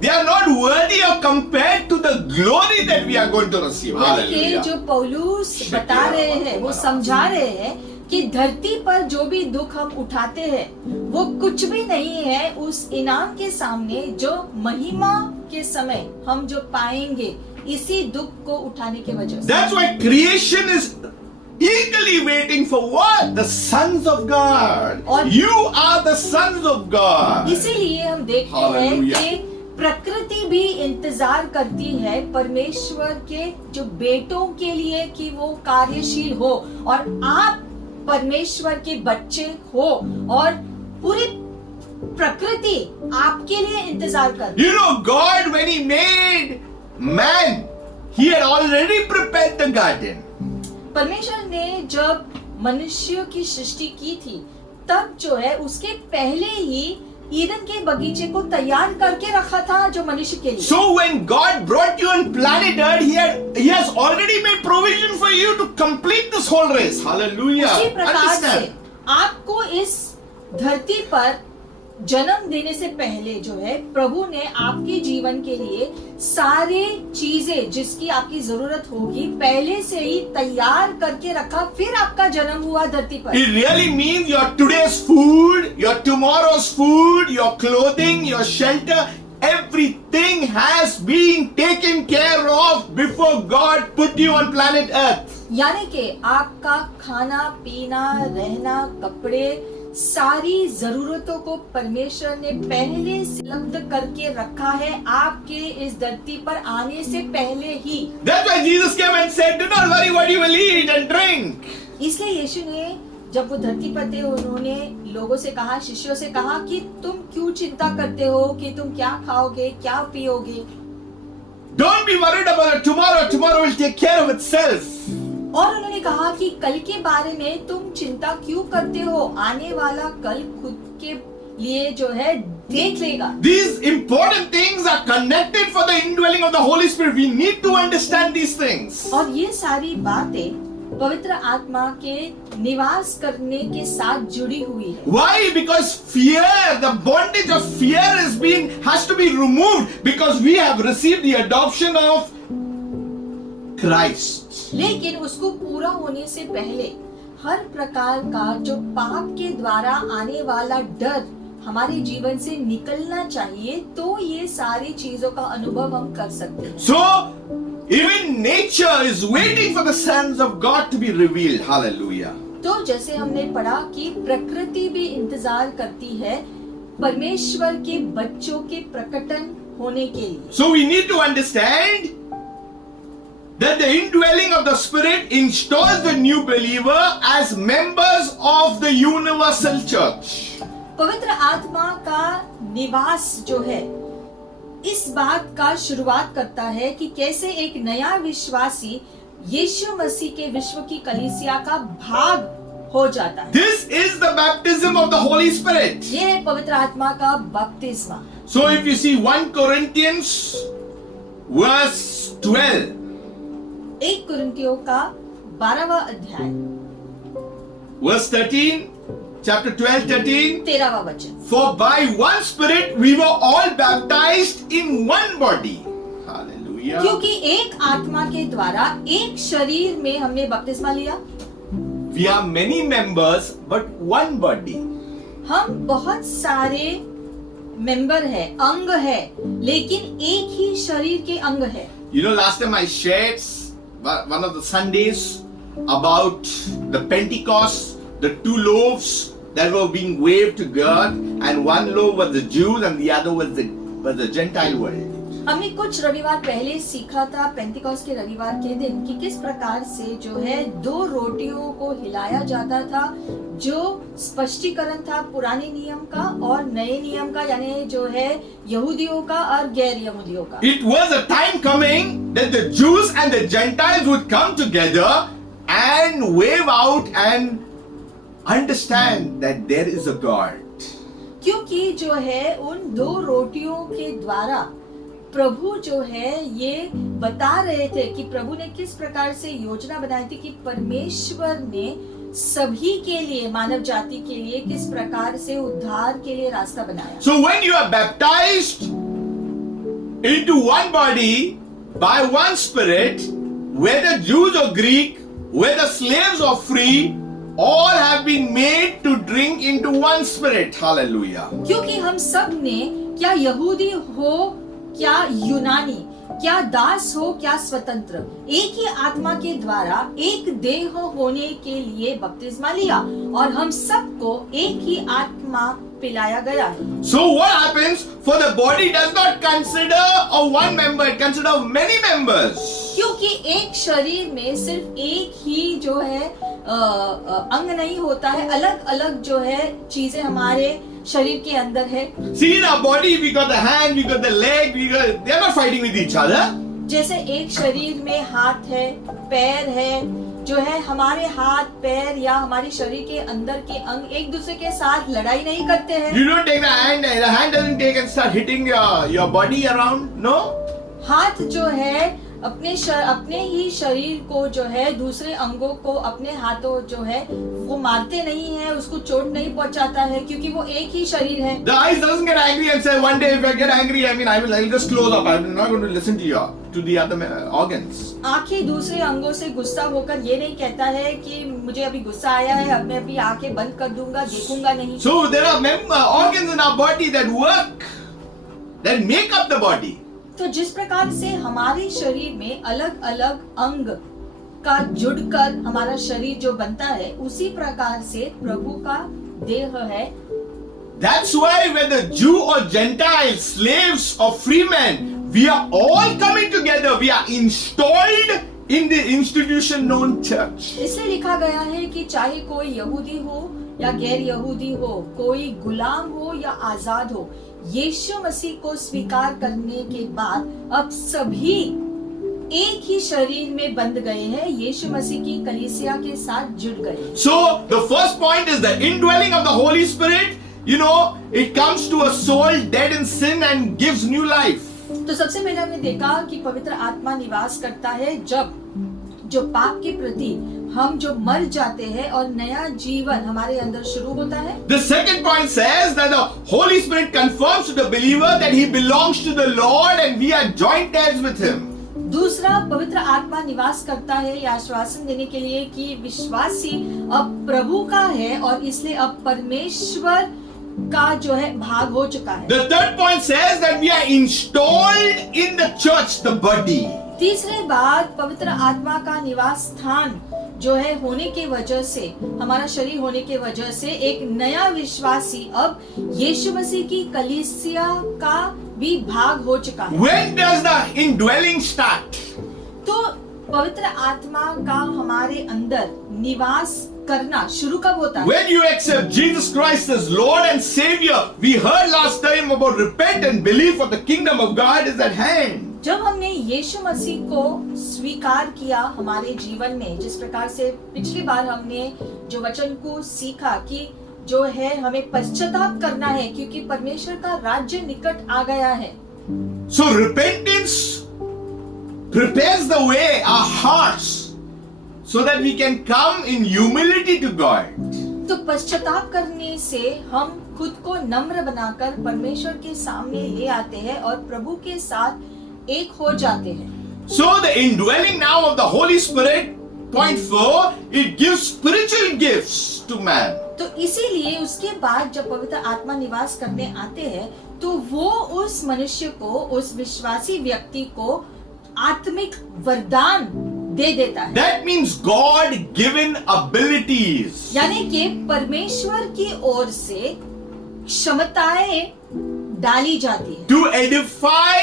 they are not worthy or compared to the glory that we are going to receive. यानी कि Hallelujah. जो पौलुस बता रहे हैं, वो समझा रहे हैं कि धरती पर जो भी दुख हम उठाते हैं वो कुछ भी नहीं है उस इनाम के सामने जो महिमा के समय हम जो पाएंगे इसी दुख को उठाने की वजह से। That's why creation is eagerly waiting for what? The sons of God. और- You are the sons of God. इसीलिए हम देखते हैं Hallelujah. कि प्रकृति भी इंतजार करती है परमेश्वर के जो बेटों के लिए कि वो कार्यशील हो और आप परमेश्वर के बच्चे हो और पूरी प्रकृति आपके लिए इंतजार कर रही है। You know, God, when He made man, He had already prepared the garden. परमेश्वर ने जब मनुष्य की सृष्टि की थी तब जो है उसके पहले ही ईदन के बगीचे को तैयार करके रखा था जो मनुष्य के लिए। So when God brought you on planet Earth, He has already made provision for you to complete this whole race. Hallelujah. उसी प्रकार से Understand? आपको इस धरती पर जन्म देने से पहले जो है प्रभु ने आपके जीवन के लिए सारे चीजें जिसकी आपकी जरूरत होगी पहले से ही तैयार करके रखा, फिर आपका जन्म हुआ धरती पर। It really means your today's food, your tomorrow's food, your clothing, your shelter, everything has been taken care of before God put you on planet Earth. यानी कि आपका खाना पीना रहना कपड़े सारी जरूरतों को परमेश्वर ने पहले से उपलब्ध करके रखा है आपके इस धरती पर आने से पहले ही। That's why Jesus came and said, do not worry what you will eat and drink. इसलिए यीशु ने जब वो धरती पर थे उन्होंने लोगों से कहा, शिष्यों से कहा कि तुम क्यों चिंता करते हो कि तुम क्या खाओगे क्या पियोगे। Don't be worried about tomorrow. Tomorrow will take care of itself. और उन्होंने कहा कि कल के बारे में तुम चिंता क्यों करते हो, आने वाला कल खुद के लिए जो है देख लेगा। These important things are connected for the indwelling of the Holy Spirit. We need to understand these things. और ये सारी बातें पवित्र आत्मा के निवास करने के साथ जुड़ी हुई है। Why? Because fear, the bondage of fear has to be removed because we have received the adoption of Christ. लेकिन उसको पूरा होने से पहले हर प्रकार का जो पाप के द्वारा आने वाला डर हमारे जीवन से निकलना चाहिए, तो ये सारी चीजों का अनुभव हम कर सकते हैं। So, even nature is waiting for the sons of God to be revealed. Hallelujah. तो जैसे हमने पढ़ा कि प्रकृति भी इंतजार करती है परमेश्वर के बच्चों के प्रकटन होने के लिए। So we need to understand that the indwelling of the Spirit installs the new believer as members of the universal church. पवित्र आत्मा का निवास जो है इस बात का शुरुआत करता है कि कैसे एक नया विश्वासी यीशु मसीह के विश्व की कलीसिया का भाग हो जाता है। This is the baptism of the Holy Spirit. ये है पवित्र आत्मा का बपतिस्मा। So if you see 1 Corinthians verse 12, 1 कुरिन्थियों का 12वां अध्याय verse 13, chapter 12, 13. 13वां वचन। For by one Spirit we were all baptized in one body. Hallelujah. क्योंकि एक आत्मा के द्वारा एक शरीर में हमने बपतिस्मा लिया। We are many members but one body. हम बहुत सारे मेंबर है, अंग है, लेकिन एक ही शरीर के अंग है। You know, last time I shared one of the Sundays about the Pentecost, the 2 loaves that were being waved to God, and one loaf was the Jews and the other was the Gentile world. हमने कुछ रविवार पहले सीखा था Pentecost के रविवार के दिन कि किस प्रकार से जो है 2 रोटियों को हिलाया जाता था, जो स्पष्टीकरण था पुराने नियम का और नए नियम का, यानी जो है यहूदियों का और गैर यहूदियों का। It was a time coming that the Jews and the Gentiles would come together and wave out and understand that there is a God. क्योंकि जो है उन 2 रोटियों के द्वारा प्रभु जो है ये बता रहे थे कि प्रभु ने किस प्रकार से योजना बनाई थी कि परमेश्वर ने सभी के लिए, मानव जाति के लिए किस प्रकार से उद्धार के लिए रास्ता बनाया। So when you are baptized into one body by one Spirit, whether Jews or Greek, whether slaves or free, all have been made to drink into one Spirit. Hallelujah. क्योंकि हम सब ने, क्या यहूदी हो क्या यूनानी, क्या दास हो क्या स्वतंत्र, एक ही आत्मा के द्वारा एक देह होने के लिए बपतिस्मा लिया और हम सबको एक ही आत्मा पिलाया गया। So what happens? For the body does not consider of one member, it considers many members. क्योंकि एक शरीर में सिर्फ एक ही जो है अंग नहीं होता है, अलग अलग जो है चीजें हमारे शरीर के अंदर है। See, in our body we got the hand, we got the leg, they are not fighting with each other. जैसे एक शरीर में हाथ है, पैर है, जो है हमारे हाथ पैर या हमारे शरीर के अंदर के अंग एक दूसरे के साथ लड़ाई नहीं करते हैं। You don't take the hand doesn't take and start hitting your body around, no? हाथ जो है अपने ही शरीर को जो है दूसरे अंगों को अपने हाथों जो है वो मारते नहीं है, उसको चोट नहीं पहुंचाता है, क्योंकि वो एक ही शरीर है। The eyes doesn't get angry and say, one day if I get angry, I'll just close up. I'm not going to listen to the other organs. आंखें दूसरे अंगों से गुस्सा होकर ये नहीं कहता है कि मुझे अभी गुस्सा आया है, अब मैं अभी आंखें बंद कर दूंगा, देखूंगा नहीं। So there are organs in our body that work, that make up the body. तो जिस प्रकार से हमारे शरीर में अलग अलग अंग का जुड़कर हमारा शरीर जो बनता है, उसी प्रकार से प्रभु का देह है। That's why whether Jew or Gentile, slaves or free men, we are all coming together. We are installed in the institution known church. इसलिए लिखा गया है कि चाहे कोई यहूदी हो या गैर यहूदी हो, कोई गुलाम हो या आजाद हो, यीशु मसीह को स्वीकार करने के बाद अब सभी एक ही शरीर में बंध गए हैं, यीशु मसीह की कलीसिया के साथ जुड़ गए। So the first point is the indwelling of the Holy Spirit. You know, it comes to a soul dead in sin and gives new life. तो सबसे पहले हमने देखा कि पवित्र आत्मा निवास करता है जब जो पाप के प्रति हम जो मर जाते हैं और नया जीवन हमारे अंदर शुरू होता है। The second point says that the Holy Spirit confirms to the believer that he belongs to the Lord and we are joint heirs with him. दूसरा, पवित्र आत्मा निवास करता है या आश्वासन देने के लिए कि विश्वासी अब प्रभु का है और इसलिए अब परमेश्वर का जो है भाग हो चुका है। The third point says that we are installed in the church, the body. तीसरे बात, पवित्र आत्मा का निवास स्थान जो है होने के वजह से, हमारा शरीर होने के वजह से एक नया विश्वासी अब यीशु मसीह की कलीसिया का भी भाग हो चुका है। When does the indwelling start? तो पवित्र आत्मा का हमारे अंदर निवास करना शुरू कब होता है? When you accept Jesus Christ as Lord and Savior, we heard last time about repent and believe for the kingdom of God is at hand. जब हमने यीशु मसीह को स्वीकार किया हमारे जीवन में, जिस प्रकार से पिछली बार हमने जो वचन को सीखा कि जो है हमें पश्चाताप करना है क्योंकि परमेश्वर का राज्य निकट आ गया है। So repentance prepares the way, our hearts, so that we can come in humility to God. तो पश्चाताप करने से हम खुद को नम्र बनाकर परमेश्वर के सामने ले आते हैं और प्रभु के साथ एक हो जाते हैं। So the indwelling now of the Holy Spirit, point 4, it gives spiritual gifts to man. तो इसीलिए उसके बाद जब पवित्र आत्मा निवास करने आते हैं तो वो उस मनुष्य को, उस विश्वासी व्यक्ति को आत्मिक वरदान दे देता है। That means God given abilities. यानी कि परमेश्वर की ओर से क्षमताएं डाली जाती है To edify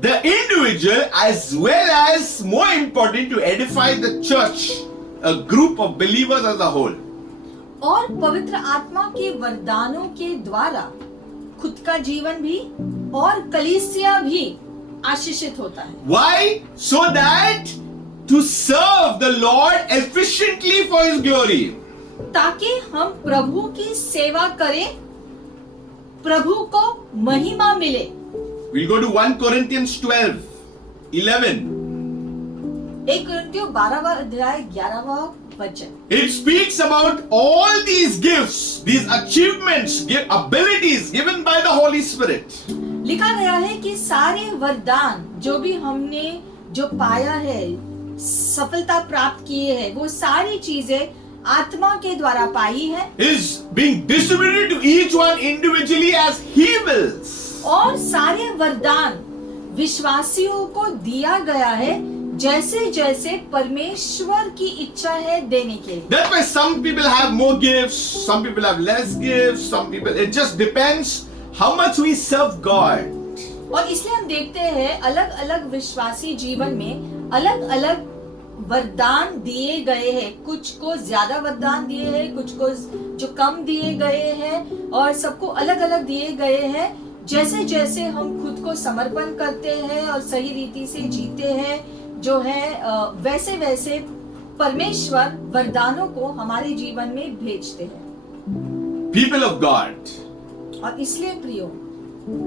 the individual as well as, more important, to edify the church, a group of believers as a whole. और पवित्र आत्मा के वरदानों के द्वारा खुद का जीवन भी और कलीसिया भी आशीषित होता है। Why? So that to serve the Lord efficiently for His glory. ताकि हम प्रभु की सेवा करें, प्रभु को महिमा मिले। We'll go to 1 Corinthians 12:11. 1 कुरिन्थियों 12वां अध्याय 11वां वचन। It speaks about all these gifts, these achievements, abilities given by the Holy Spirit. लिखा गया है कि सारे वरदान जो भी हमने जो पाया है, सफलता प्राप्त किए हैं, वो सारी चीजें आत्मा के द्वारा पाई है Is being distributed to each one individually as He wills. और सारे वरदान विश्वासियों को दिया गया है जैसे जैसे परमेश्वर की इच्छा है देने के लिए। That's why some people have more gifts, some people have less gifts, some people, it just depends how much we serve God. और इसलिए हम देखते हैं अलग अलग विश्वासी जीवन में अलग अलग वरदान दिए गए हैं। कुछ को ज्यादा वरदान दिए हैं, कुछ को जो कम दिए गए हैं और सबको अलग अलग दिए गए हैं। जैसे जैसे हम खुद को समर्पण करते हैं और सही रीति से जीते हैं जो है वैसे वैसे परमेश्वर वरदानों को हमारे जीवन में भेजते हैं। People of God, और इसलिए प्रियो,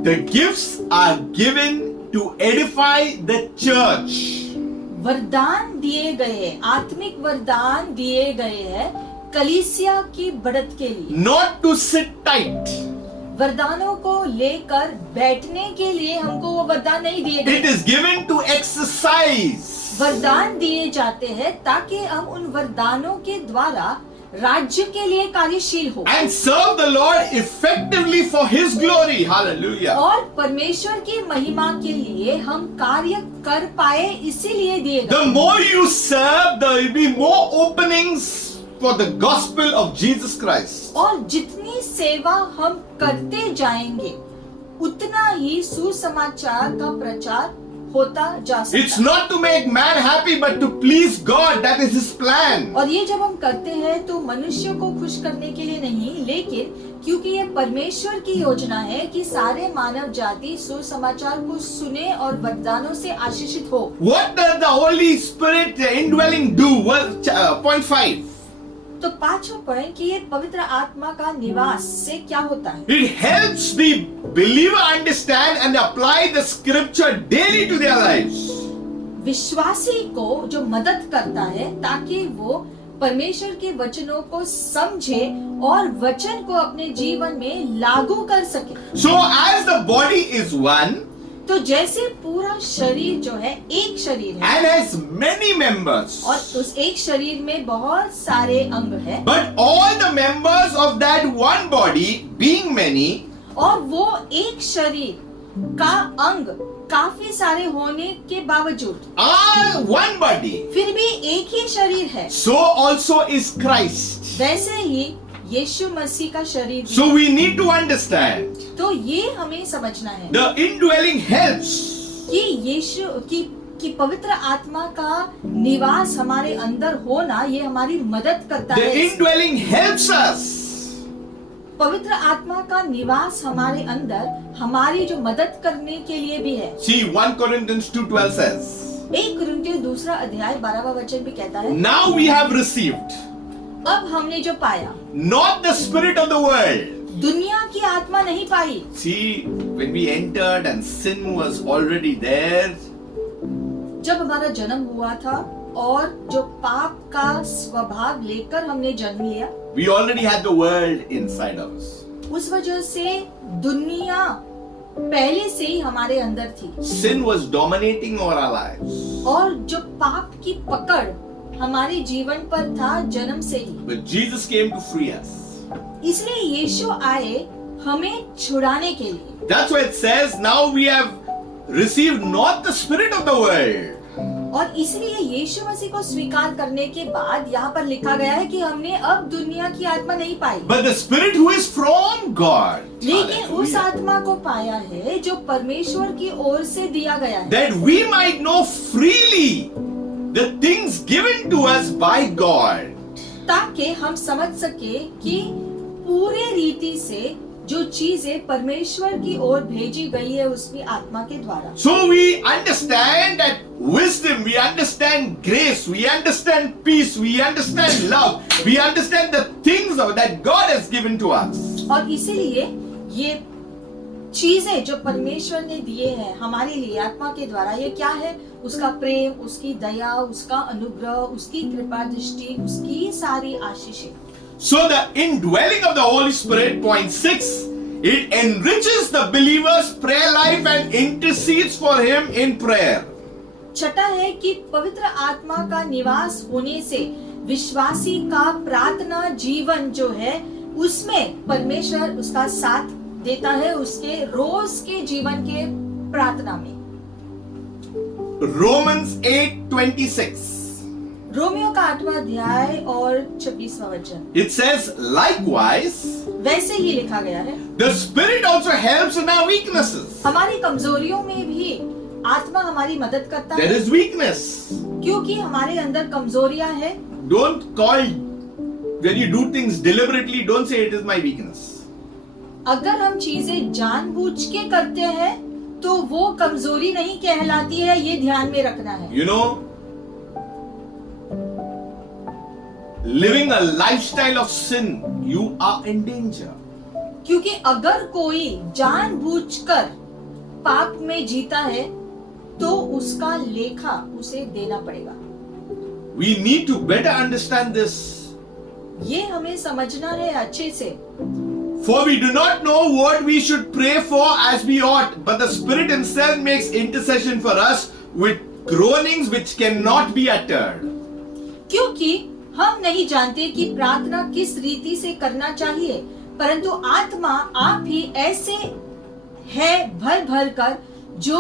the gifts are given to edify the church. वरदान दिए गए हैं, आत्मिक वरदान दिए गए हैं कलीसिया की बढ़त के लिए। Not to sit tight. वरदानों को लेकर बैठने के लिए हमको वो वरदान नहीं दिए It गए। is given to exercise. वरदान दिए जाते हैं ताकि हम उन वरदानों के द्वारा राज्य के लिए कार्यशील हो and serve the Lord effectively for His glory. Hallelujah. और परमेश्वर की महिमा के लिए हम कार्य कर पाए, इसीलिए दिए गए। The more you serve, there will be more openings for the gospel of Jesus Christ. और जितनी सेवा हम करते जाएंगे उतना ही सुसमाचार का प्रचार होता जा It's सकता है। not to make man happy, but to please God. That is His plan. और ये जब हम करते हैं तो मनुष्य को खुश करने के लिए नहीं, लेकिन क्योंकि ये परमेश्वर की योजना है कि सारे मानव जाति सुसमाचार को सुने और वरदानों से आशीषित हो। What does the Holy Spirit indwelling do? Well, point 5. तो पांचवा पॉइंट कि ये पवित्र आत्मा का निवास से क्या होता है। It helps the believer understand and apply the scripture daily to their lives. विश्वासी को जो मदद करता है ताकि वो परमेश्वर के वचनों को समझे और वचन को अपने जीवन में लागू कर सके। So as the body is one तो जैसे पूरा शरीर जो है एक शरीर है and has many members, और उस एक शरीर में बहुत सारे अंग हैं, but all the members of that one body, being many, और वो एक शरीर का अंग काफी सारे होने के बावजूद are one body, फिर भी एक ही शरीर है। so also is Christ. वैसे ही यीशु मसीह का शरीर भी। So we need to understand तो ये हमें समझना है the indwelling helps. कि यीशु की पवित्र आत्मा का निवास हमारे अंदर होना ये हमारी मदद करता The है। indwelling helps us. पवित्र आत्मा का निवास हमारे अंदर हमारी जो मदद करने के लिए भी है। See, 1 Corinthians 2:12 says, 1 कुरिन्थियों 2 अध्याय 12वां वचन भी कहता है, now we have received अब हमने जो पाया not the spirit of the world. दुनिया की आत्मा नहीं पाई। See, when we entered and sin was already there, जब हमारा जन्म हुआ था और जो पाप का स्वभाव लेकर हमने जन्म लिया, we already had the world inside of us. उस वजह से दुनिया पहले से ही हमारे अंदर थी Sin was dominating over our lives. और जो पाप की पकड़ हमारे जीवन पर था जन्म से ही। But Jesus came to free us. इसलिए यीशु आए हमें छुड़ाने के लिए। That's why it says, now we have received not the spirit of the world. और इसलिए यीशु मसीह को स्वीकार करने के बाद यहाँ पर लिखा गया है कि हमने अब दुनिया की आत्मा नहीं पाई, But the spirit who is from God. लेकिन उस Hallelujah. आत्मा को पाया है जो परमेश्वर की ओर से दिया गया है, That we might know freely the things given to us by God. ताकि हम समझ सके कि पूरे रीति से जो चीजें परमेश्वर की ओर भेजी गई है उसकी आत्मा के द्वारा। So we understand that wisdom, we understand grace, we understand peace, we understand love, we understand the things that God has given to us. और इसीलिए ये चीजें जो परमेश्वर ने दिए हैं हमारे लिए आत्मा के द्वारा, ये क्या है? उसका प्रेम, उसकी दया, उसका अनुग्रह, उसकी कृपा दृष्टि, उसकी सारी आशीषें। So the indwelling of the Holy Spirit, point 6, it enriches the believer's prayer life and intercedes for him in prayer. छठा है कि पवित्र आत्मा का निवास होने से विश्वासी का प्रार्थना जीवन जो है उसमें परमेश्वर उसका साथ देता है उसके रोज के जीवन के प्रार्थना में। Romans 8:26. रोमियो का 8वां अध्याय और 26वां वचन, It says, likewise, वैसे ही लिखा गया है, the Spirit also helps in our weaknesses. हमारी कमजोरियों में भी आत्मा हमारी मदद करता There है, is weakness. क्योंकि हमारे अंदर कमजोरियां हैं। Don't call, when you do things deliberately, don't say it is my weakness. अगर हम चीजें जानबूझ के करते हैं तो वो कमजोरी नहीं कहलाती है, ये ध्यान में रखना है। You know, living a lifestyle of sin, you are in danger. क्योंकि अगर कोई जानबूझकर पाप में जीता है तो उसका लेखा उसे देना पड़ेगा। We need to better understand this. ये हमें समझना है अच्छे से, For we do not know what we should pray for as we ought, but the Spirit Himself makes intercession for us with groanings which cannot be uttered. क्योंकि हम नहीं जानते कि प्रार्थना किस रीति से करना चाहिए, परंतु आत्मा आप ही ऐसे है भर भर कर जो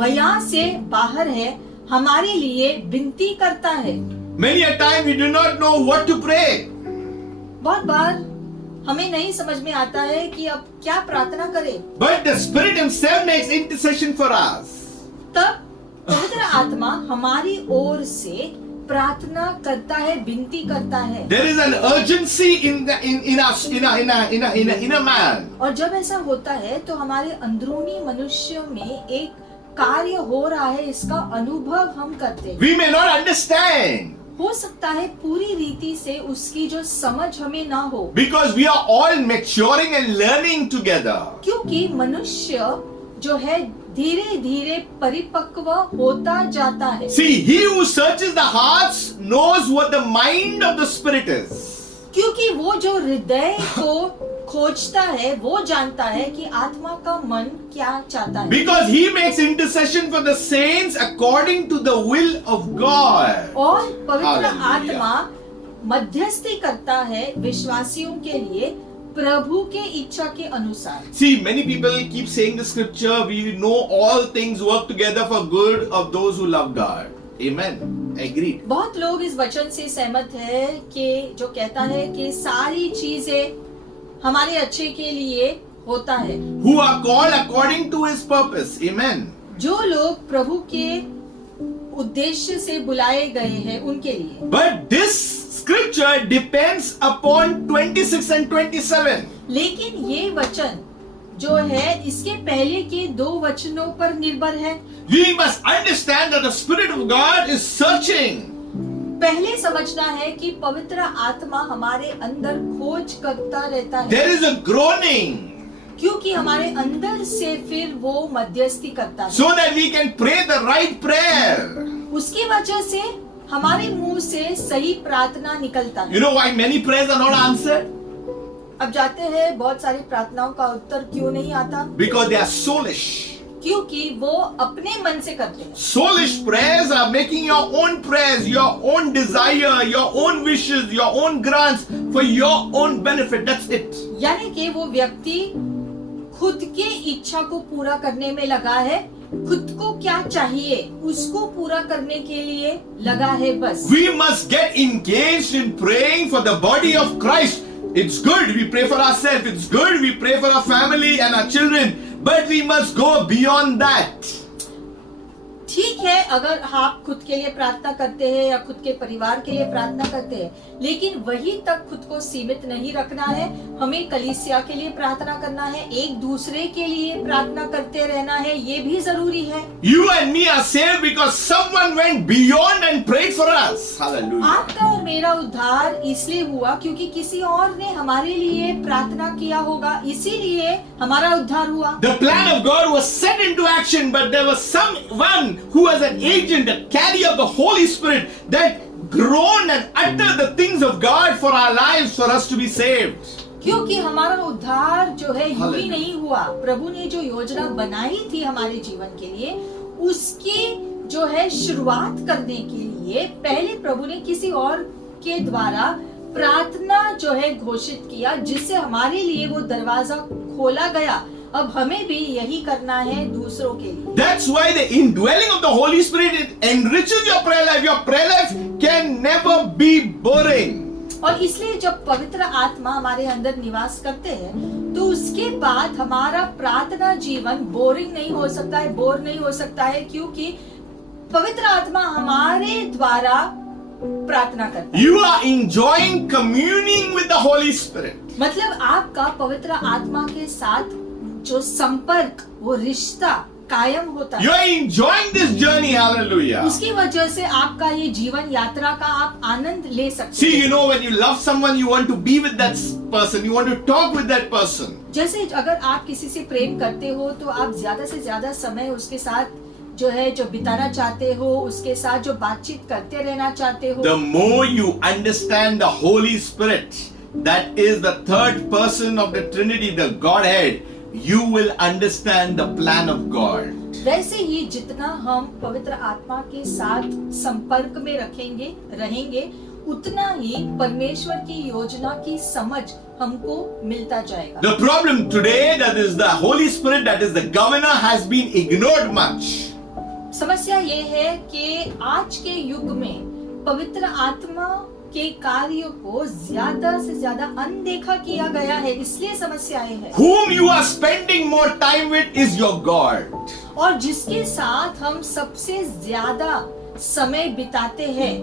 बयां से बाहर है हमारे लिए विनती करता है। Many a time we do not know what to pray. बहुत बार हमें नहीं समझ में आता है कि अब क्या प्रार्थना करें। But the Spirit Himself makes intercession for us. तब पवित्र आत्मा हमारी ओर से प्रार्थना करता है, विनती करता है। There is an urgency in us, in a man. और जब ऐसा होता है तो हमारे अंदरूनी मनुष्य में एक कार्य हो रहा है, इसका अनुभव हम करते हैं। We may not understand हो सकता है पूरी रीति से उसकी जो समझ हमें ना हो, because we are all maturing and learning together. क्योंकि मनुष्य जो है धीरे धीरे परिपक्व होता जाता है। See, he who searches the hearts knows what the mind of the Spirit is. क्योंकि वो जो हृदय को खोजता है वो जानता है कि आत्मा का मन क्या चाहता है। Because he makes intercession for the saints according to the will of God. और पवित्र Hallelujah. आत्मा मध्यस्थी करता है विश्वासियों के लिए प्रभु के इच्छा के अनुसार। See, many people keep saying the scripture, we know all things work together for good of those who love God. Amen. Agreed. बहुत लोग इस वचन से सहमत है कि जो कहता है कि सारी चीजें हमारे अच्छे के लिए होता है। Who are called according to his purpose. Amen. जो लोग प्रभु के उद्देश्य से बुलाए गए हैं उनके लिए। But this scripture depends upon 26 and 27. लेकिन ये वचन जो है इसके पहले के 2 वचनों पर निर्भर है। We must understand that the Spirit of God is searching. पहले समझना है कि पवित्र आत्मा हमारे अंदर खोज करता रहता है, There is a groaning क्योंकि हमारे अंदर से फिर वो मध्यस्थी करता है, so that we can pray the right prayer. उसकी वजह से हमारे मुंह से सही प्रार्थना निकलता है। You know why many prayers are not answered? अब जाते हैं बहुत सारी प्रार्थनाओं का उत्तर क्यों नहीं आता? Because they are soulish. क्योंकि वो अपने मन से करते हैं। Soulish prayers are making your own prayers, your own desire, your own wishes, your own grants for your own benefit. That's it. यानी कि वो व्यक्ति खुद के इच्छा को पूरा करने में लगा है, खुद को क्या चाहिए उसको पूरा करने के लिए लगा है बस। We must get engaged in praying for the body of Christ. It's good we pray for ourselves. It's good we pray for our family and our children. But we must go beyond that. ठीक है अगर आप खुद के लिए प्रार्थना करते हैं या खुद के परिवार के लिए प्रार्थना करते हैं, लेकिन वही तक खुद को सीमित नहीं रखना है। हमें कलीसिया के लिए प्रार्थना करना है, एक दूसरे के लिए प्रार्थना करते रहना है, ये भी जरूरी है। You and me are saved because someone went beyond and prayed for us. Hallelujah. आपका और मेरा उद्धार इसलिए हुआ क्योंकि किसी और ने हमारे लिए प्रार्थना किया होगा, इसीलिए हमारा उद्धार हुआ। The plan of God was set into action, but there was someone who was an agent, a carrier of the Holy Spirit that groaned and uttered the things of God for our lives, for us to be saved. क्योंकि हमारा उद्धार जो है यूं ही नहीं हुआ, प्रभु ने जो योजना बनाई थी हमारे जीवन के लिए उसकी जो है शुरुआत करने के लिए पहले प्रभु ने किसी और के द्वारा प्रार्थना जो है घोषित किया, जिससे हमारे लिए वो दरवाजा खोला गया। अब हमें भी यही करना है दूसरों के लिए। That's why the indwelling of the Holy Spirit, it enriches your prayer life. Your prayer life can never be boring. और इसलिए जब पवित्र आत्मा हमारे अंदर निवास करते हैं तो उसके बाद हमारा प्रार्थना जीवन बोरिंग नहीं हो सकता है, बोर नहीं हो सकता है, क्योंकि पवित्र आत्मा हमारे द्वारा प्रार्थना करता है। You are enjoying communing with the Holy Spirit. मतलब आपका पवित्र आत्मा के साथ जो संपर्क, वो रिश्ता कायम होता You है। are enjoying this journey. Hallelujah. उसकी वजह से आपका ये जीवन यात्रा का आप आनंद ले सकते See, हैं। you know, when you love someone, you want to be with that person. You want to talk with that person. जैसे अगर आप किसी से प्रेम करते हो तो आप ज्यादा से ज्यादा समय उसके साथ जो है जो बिताना चाहते हो, उसके साथ जो बातचीत करते रहना चाहते हो। The more you understand the Holy Spirit, that is the third person of the Trinity, the Godhead, you will understand the plan of God. वैसे ही जितना हम पवित्र आत्मा के साथ संपर्क में रहेंगे, उतना ही परमेश्वर की योजना की समझ हमको मिलता जाएगा। The problem today, that is the Holy Spirit, that is the governor, has been ignored much. समस्या ये है कि आज के युग में पवित्र आत्मा के कार्यों को ज्यादा से ज्यादा अनदेखा किया गया है, इसलिए समस्याएं हैं। Whom you are spending more time with is your God. और जिसके साथ हम सबसे ज्यादा समय बिताते हैं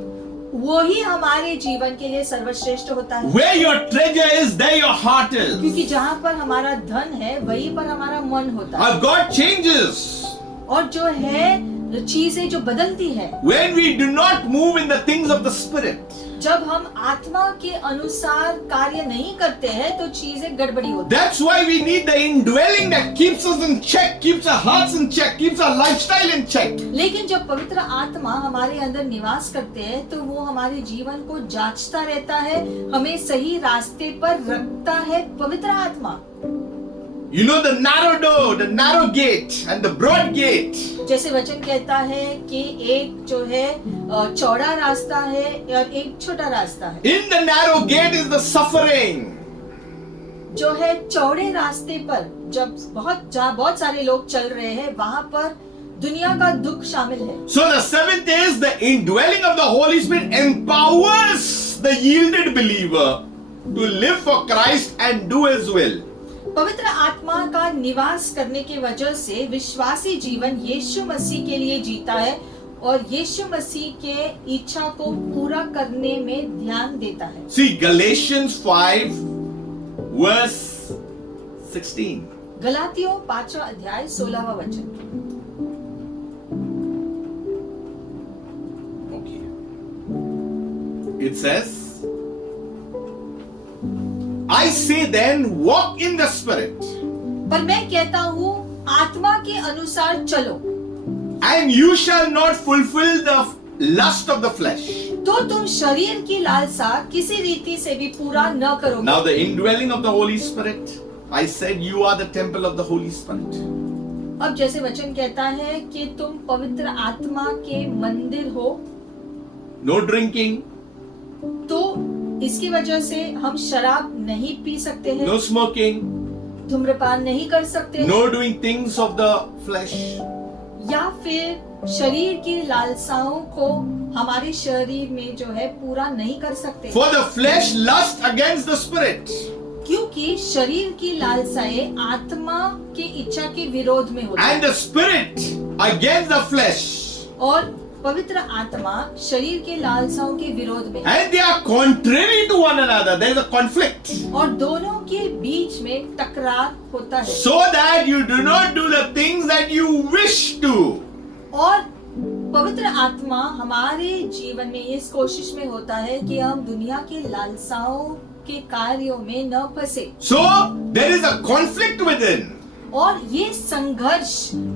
वही हमारे जीवन के लिए सर्वश्रेष्ठ होता है। Where your treasure is, there your heart is. क्योंकि जहाँ पर हमारा धन है वहीं पर हमारा मन होता है। Our God changes. और जो है चीजें जो बदलती है, When we do not move in the things of the Spirit, जब हम आत्मा के अनुसार कार्य नहीं करते हैं तो चीजें गड़बड़ी होती है। that's why we need the indwelling that keeps us in check, keeps our hearts in check, keeps our lifestyle in check. लेकिन जब पवित्र आत्मा हमारे अंदर निवास करते हैं तो वो हमारे जीवन को जांचता रहता है, हमें सही रास्ते पर रखता है पवित्र आत्मा। You know the narrow door, the narrow gate and the broad gate. जैसे वचन कहता है कि एक जो है चौड़ा रास्ता है और एक छोटा रास्ता है। In the narrow gate is the suffering. जो है चौड़े रास्ते पर जब बहुत सारे लोग चल रहे हैं वहां पर दुनिया का दुख शामिल है। So the seventh is the indwelling of the Holy Spirit empowers the yielded believer to live for Christ and do His will. पवित्र आत्मा का निवास करने की वजह से विश्वासी जीवन यीशु मसीह के लिए जीता है और यीशु मसीह के इच्छा को पूरा करने में ध्यान देता है। See Galatians 5 verse 16. गलातियों 5वां अध्याय 16वां वचन। Okay. It says, I say then, walk in the Spirit, पर मैं कहता हूँ आत्मा के अनुसार चलो and you shall not fulfill the lust of the flesh. तो तुम शरीर की लालसा किसी रीति से भी पूरा न करोगे। Now the indwelling of the Holy Spirit, I said you are the temple of the Holy Spirit. अब जैसे वचन कहता है कि तुम पवित्र आत्मा के मंदिर हो, No drinking, तो इसकी वजह से हम शराब नहीं पी सकते हैं, no smoking, धूम्रपान नहीं कर सकते, no doing things of the flesh. या फिर शरीर की लालसाओं को हमारे शरीर में जो है पूरा नहीं कर सकते। For the flesh lust against the Spirit. क्योंकि शरीर की लालसाएं आत्मा की इच्छा के विरोध में होती And है the Spirit against the flesh. और पवित्र आत्मा शरीर के लालसाओं के विरोध में है। And they are contrary to one another. There is a conflict. और दोनों के बीच में टकरार होता है So that you do not do the things that you wish to. और पवित्र आत्मा हमारे जीवन में इस कोशिश में होता है कि हम दुनिया के लालसाओं के कार्यों में न फंसे। So there is a conflict within. और ये संघर्ष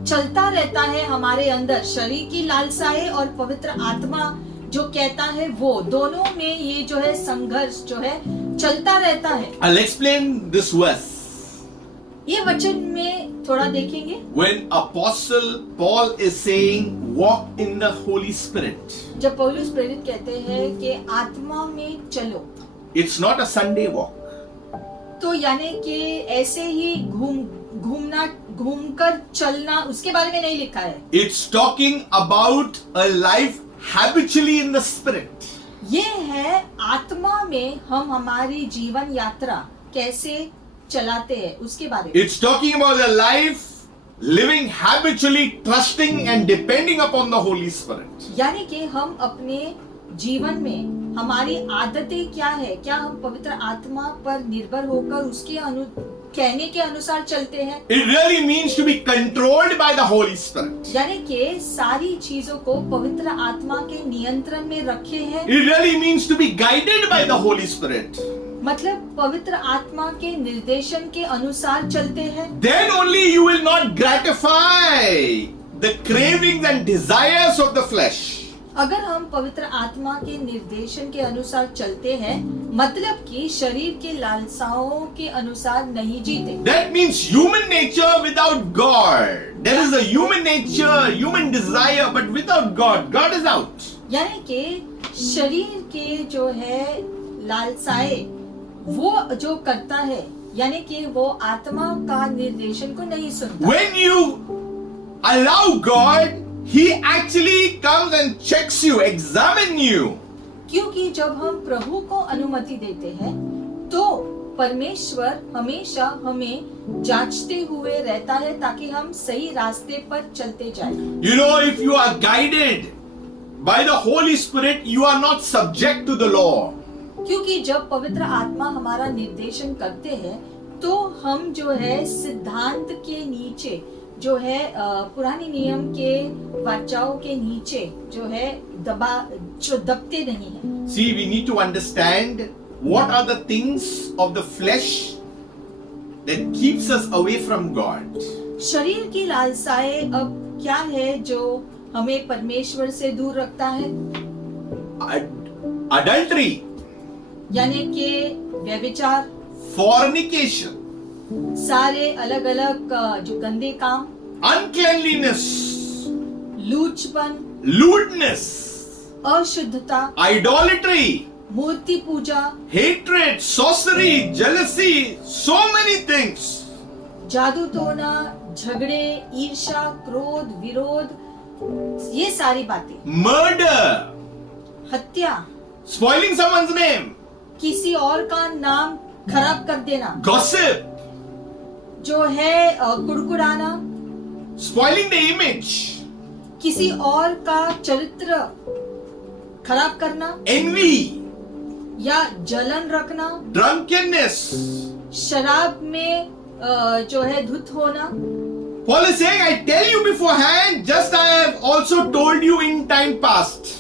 चलता रहता है हमारे अंदर, शरीर की लालसाएं और पवित्र आत्मा जो कहता है वो दोनों में ये जो है संघर्ष जो है चलता रहता है। I'll explain this verse. ये वचन में थोड़ा देखेंगे। When Apostle Paul is saying, walk in the Holy Spirit, जब पौलुस प्रेरित कहते हैं कि आत्मा में चलो, it's not a Sunday walk. तो यानी कि ऐसे ही घूमकर चलना उसके बारे में नहीं लिखा है। It's talking about a life habitually in the Spirit. ये है आत्मा में हम हमारी जीवन यात्रा कैसे चलाते हैं उसके बारे में। It's talking about a life living habitually, trusting and depending upon the Holy Spirit. यानी कि हम अपने जीवन में हमारी आदतें क्या है, क्या हम पवित्र आत्मा पर निर्भर होकर उसके कहने के अनुसार चलते हैं। It really means to be controlled by the Holy Spirit. यानी कि सारी चीजों को पवित्र आत्मा के नियंत्रण में रखे हैं। It really means to be guided by the Holy Spirit. मतलब पवित्र आत्मा के निर्देशन के अनुसार चलते हैं। Then only you will not gratify the cravings and desires of the flesh. अगर हम पवित्र आत्मा के निर्देशन के अनुसार चलते हैं, मतलब कि शरीर के लालसाओं के अनुसार नहीं जीते। That means human nature without God. There is a human nature, human desire, but without God, God is out. यानी कि शरीर के जो है लालसाए वो जो करता है, यानी कि वो आत्मा का निर्देशन को नहीं सुनता। When you allow God, He actually comes and checks you, examine you. क्योंकि जब हम प्रभु को अनुमति देते हैं तो परमेश्वर हमेशा हमें जांचते हुए रहता है ताकि हम सही रास्ते पर चलते जाएं। You know, if you are guided by the Holy Spirit, you are not subject to the law. क्योंकि जब पवित्र आत्मा हमारा निर्देशन करते हैं तो हम जो है सिद्धांत के नीचे जो है पुराने नियम के वाचाओं के नीचे जो है दबते नहीं है। See, we need to understand what are the things of the flesh that keeps us away from God. शरीर की लालसाएं अब क्या है जो हमें परमेश्वर से दूर रखता है? Adultery, यानी कि व्यभिचार, fornication, सारे अलग अलग जो गंदे काम, uncleanliness, लूचपन, lewdness, अशुद्धता, idolatry, मूर्ति पूजा, hatred, sorcery, jealousy, so many things. जादू टोना, झगड़े, ईर्ष्या, क्रोध, विरोध, ये सारी बातें, Murder, हत्या, spoiling someone's name, किसी और का नाम खराब कर देना, gossip, जो है कुड़कुड़ाना, spoiling the image, किसी और का चरित्र खराब करना envy, या जलन रखना, drunkenness. शराब में जो है धुत होना। Paul is saying, I tell you beforehand, just I have also told you in time past.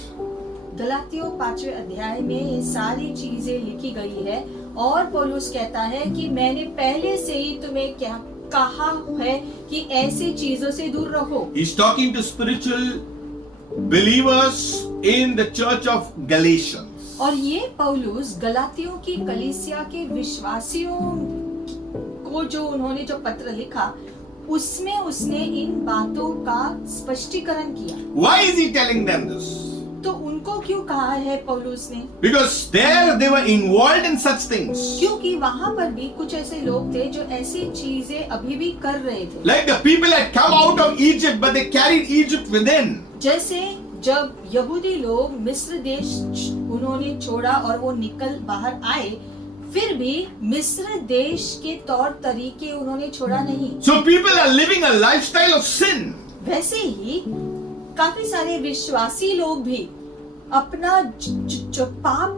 गलातियों 5वें अध्याय में ये सारी चीजें लिखी गई है और पौलुस कहता है कि मैंने पहले से ही तुम्हें क्या कहा है कि ऐसी चीजों से दूर रहो। He's talking to spiritual believers in the church of Galatians. और ये पौलुस गलातियों की कलीसिया के विश्वासियों को जो उन्होंने जो पत्र लिखा उसमें उसने इन बातों का स्पष्टीकरण किया। Why is he telling them this? तो उनको क्यों कहा है पौलुस ने? Because there they were involved in such things. क्योंकि वहाँ पर भी कुछ ऐसे लोग थे जो ऐसी चीजें अभी भी कर रहे थे। Like the people had come out of Egypt, but they carried Egypt within. जैसे जब यहूदी लोग मिस्र देश उन्होंने छोड़ा और वो निकल बाहर आए, फिर भी मिस्र देश के तौर तरीके उन्होंने छोड़ा नहीं। So people are living a lifestyle of sin. वैसे ही काफी सारे विश्वासी लोग भी अपना जो पाप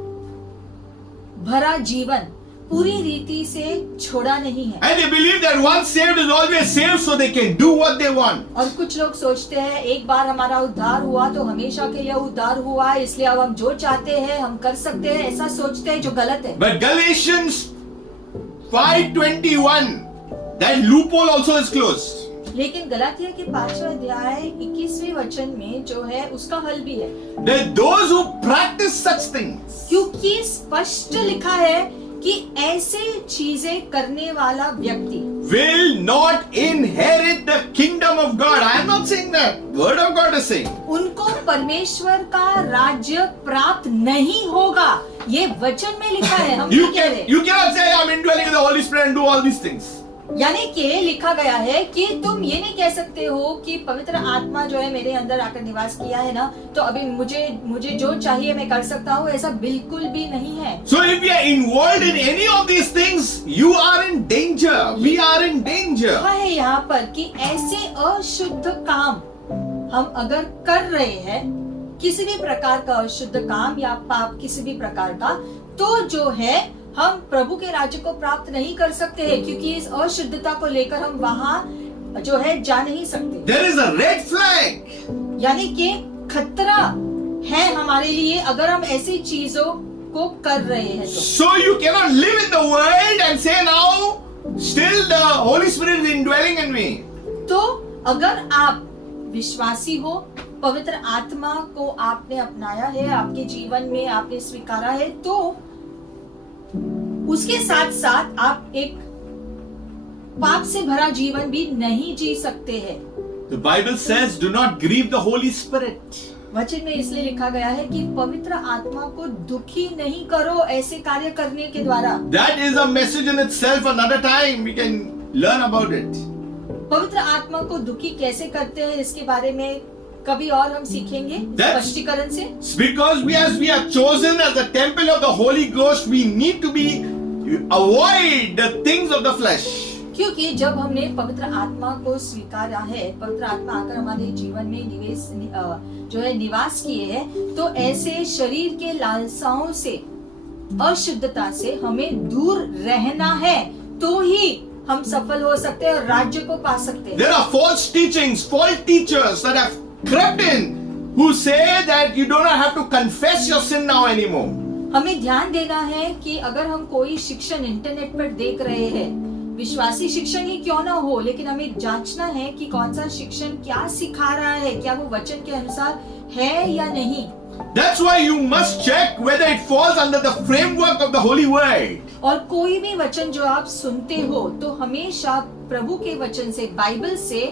भरा जीवन पूरी रीति से छोड़ा नहीं है। And they believe that once saved is always saved, so they can do what they want. और कुछ लोग सोचते हैं एक बार हमारा उद्धार हुआ तो हमेशा के लिए उद्धार हुआ, इसलिए अब हम जो चाहते हैं हम कर सकते हैं, ऐसा सोचते हैं जो गलत है। But Galatians 5:21, that loophole also is closed. लेकिन गलातिया के 5वें अध्याय 21वें वचन में जो है उसका हल भी है, That those who practice such things, क्योंकि स्पष्ट लिखा है कि ऐसे चीजें करने वाला व्यक्ति will not inherit the kingdom of God. I am not saying that. Word of God is saying. उनको परमेश्वर का राज्य प्राप्त नहीं होगा, ये वचन में लिखा है। हम You नहीं कह रहे, cannot say I am indwelling in the Holy Spirit and do all these things. यानी कि लिखा गया है कि तुम ये नहीं कह सकते हो कि पवित्र आत्मा जो है मेरे अंदर आकर निवास किया है ना, तो अभी मुझे जो चाहिए मैं कर सकता हूँ, ऐसा बिल्कुल भी नहीं है। So if you are involved in any of these things, you are in danger. We are in danger. लिखा है यहाँ पर कि ऐसे अशुद्ध काम हम अगर कर रहे हैं, किसी भी प्रकार का अशुद्ध काम या पाप किसी भी प्रकार का, तो जो है हम प्रभु के राज्य को प्राप्त नहीं कर सकते हैं, क्योंकि इस अशुद्धता को लेकर हम वहां जो है जा नहीं सकते। There is a red flag. यानी कि खतरा है हमारे लिए अगर हम ऐसी चीजों को कर रहे हैं तो। So you cannot live in the world and say now, still the Holy Spirit is indwelling in me. तो अगर आप विश्वासी हो, पवित्र आत्मा को आपने अपनाया है, आपके जीवन में आपने स्वीकारा है, तो उसके साथ साथ आप एक पाप से भरा जीवन भी नहीं जी सकते हैं। The Bible says, do not grieve the Holy Spirit. वचन में इसलिए लिखा गया है कि पवित्र आत्मा को दुखी नहीं करो ऐसे कार्य करने के द्वारा। That is a message in itself. Another time we can learn about it. पवित्र आत्मा को दुखी कैसे करते हैं इसके बारे में कभी और हम सीखेंगे That's- स्पष्टीकरण से। It's because as we are chosen as the temple of the Holy Ghost, we need to be avoid the things of the flesh. क्योंकि जब हमने पवित्र आत्मा को स्वीकारा है, पवित्र आत्मा आकर हमारे जीवन में जो है निवास किए हैं, तो ऐसे शरीर के लालसाओं से, अशुद्धता से हमें दूर रहना है, तो ही हम सफल हो सकते हैं और राज्य को पा सकते हैं। There are false teachings, false teachers that have crept in who say that you do not have to confess your sin now anymore. हमें ध्यान देना है कि अगर हम कोई शिक्षण इंटरनेट पर देख रहे हैं, विश्वासी शिक्षण ही क्यों ना हो, लेकिन हमें जांचना है कि कौन सा शिक्षण क्या सिखा रहा है, क्या वो वचन के अनुसार है या नहीं। That's why you must check whether it falls under the framework of the Holy Word. और कोई भी वचन जो आप सुनते हो तो हमेशा प्रभु के वचन से, बाइबल से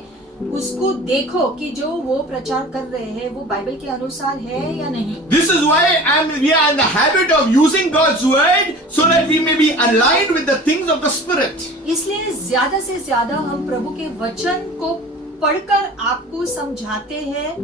उसको देखो कि जो वो प्रचार कर रहे हैं वो बाइबल के अनुसार है या नहीं। This is why we are in the habit of using God's Word so that we may be aligned with the things of the Spirit. इसलिए ज्यादा से ज्यादा हम प्रभु के वचन को पढ़कर आपको समझाते हैं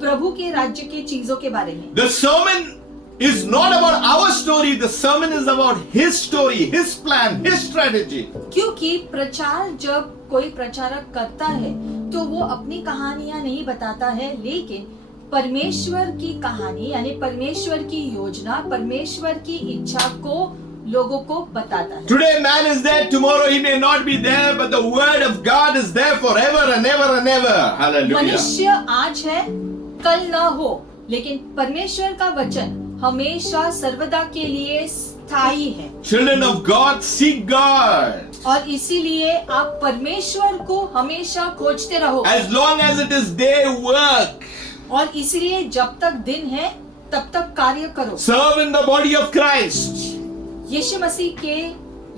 प्रभु के राज्य के चीजों के बारे में। The sermon is not about our story, the sermon is about His story, His plan, His strategy. क्योंकि प्रचार जब कोई प्रचारक करता है तो वो अपनी कहानियां नहीं बताता है, लेकिन परमेश्वर की कहानी यानी परमेश्वर की योजना, परमेश्वर की इच्छा को लोगों को बताता है। Today man is there, tomorrow he may not be there, but the Word of God is there forever and ever and ever. Hallelujah. मनुष्य आज है, कल ना हो, लेकिन परमेश्वर का वचन हमेशा सर्वदा के लिए स्थायी है। Children of God, seek God. और इसीलिए आप परमेश्वर को हमेशा खोजते रहो। As long as it is day, work. और इसीलिए जब तक दिन है तब तक कार्य करो। Serve in the body of Christ. यीशु मसीह के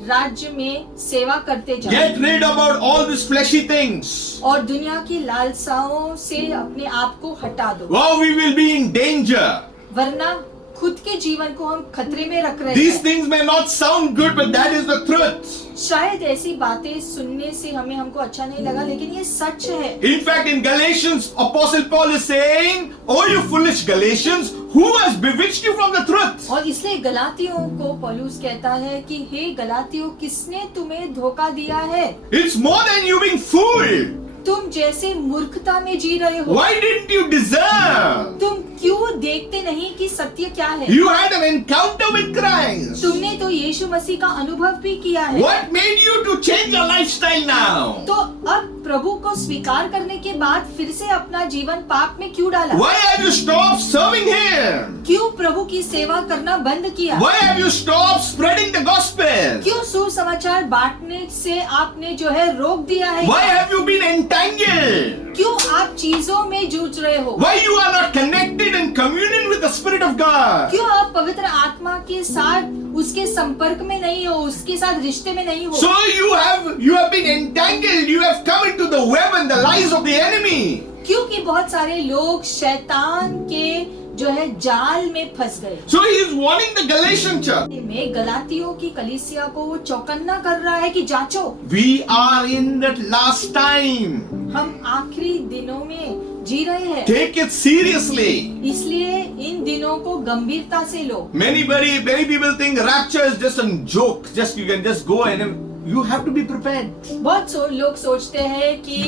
राज्य में सेवा करते जाओ। Get rid about all these fleshy things. और दुनिया की लालसाओं से अपने आप को हटा दो, Or we will be in danger. वरना खुद के जीवन को हम खतरे में रख रहे These हैं। things may not sound good, but that is the truth. शायद ऐसी बातें सुनने से हमको अच्छा नहीं लगा, लेकिन ये सच है। In fact, in Galatians, Apostle Paul is saying, "Oh, you foolish Galatians, who has bewitched you from the truth?" और इसलिए गलातियों को पौलुस कहता है कि हे गलातियों, किसने तुम्हें धोखा दिया है? It's more than you being fooled. तुम जैसे मूर्खता में जी रहे हो। Why didn't you discern? तुम क्यों देखते नहीं कि सत्य क्या है? You had an encounter with Christ. तुमने तो यीशु मसीह का अनुभव भी किया है। What made you to change your lifestyle now? तो अब प्रभु को स्वीकार करने के बाद फिर से अपना जीवन पाप में क्यों डाला? Why have you stopped serving Him? क्यों प्रभु की सेवा करना बंद किया? Why have you stopped spreading the gospel? क्यों सुसमाचार बांटने से आपने जो है रोक दिया है? Why have you been entangled? क्यों आप चीजों में जूझ रहे हो? Why you are not connected in communion with the Spirit of God? क्यों आप पवित्र आत्मा के साथ उसके संपर्क में नहीं हो, उसके साथ रिश्ते में नहीं हो? So you have been entangled. You have come into the web and the lies of the enemy. क्योंकि बहुत सारे लोग शैतान के जो है जाल में फंस गए। So he is warning the Galatian church. में गलातियों की कलीसिया को वो चौकन्ना कर रहा है कि जांचो, We are in that last time. हम आखिरी दिनों में जी रहे हैं, Take it seriously. इसलिए इन दिनों को गंभीरता से लो। Many people think rapture is just a joke. Just you can just go and you have to be prepared. बहुत लोग सोचते हैं कि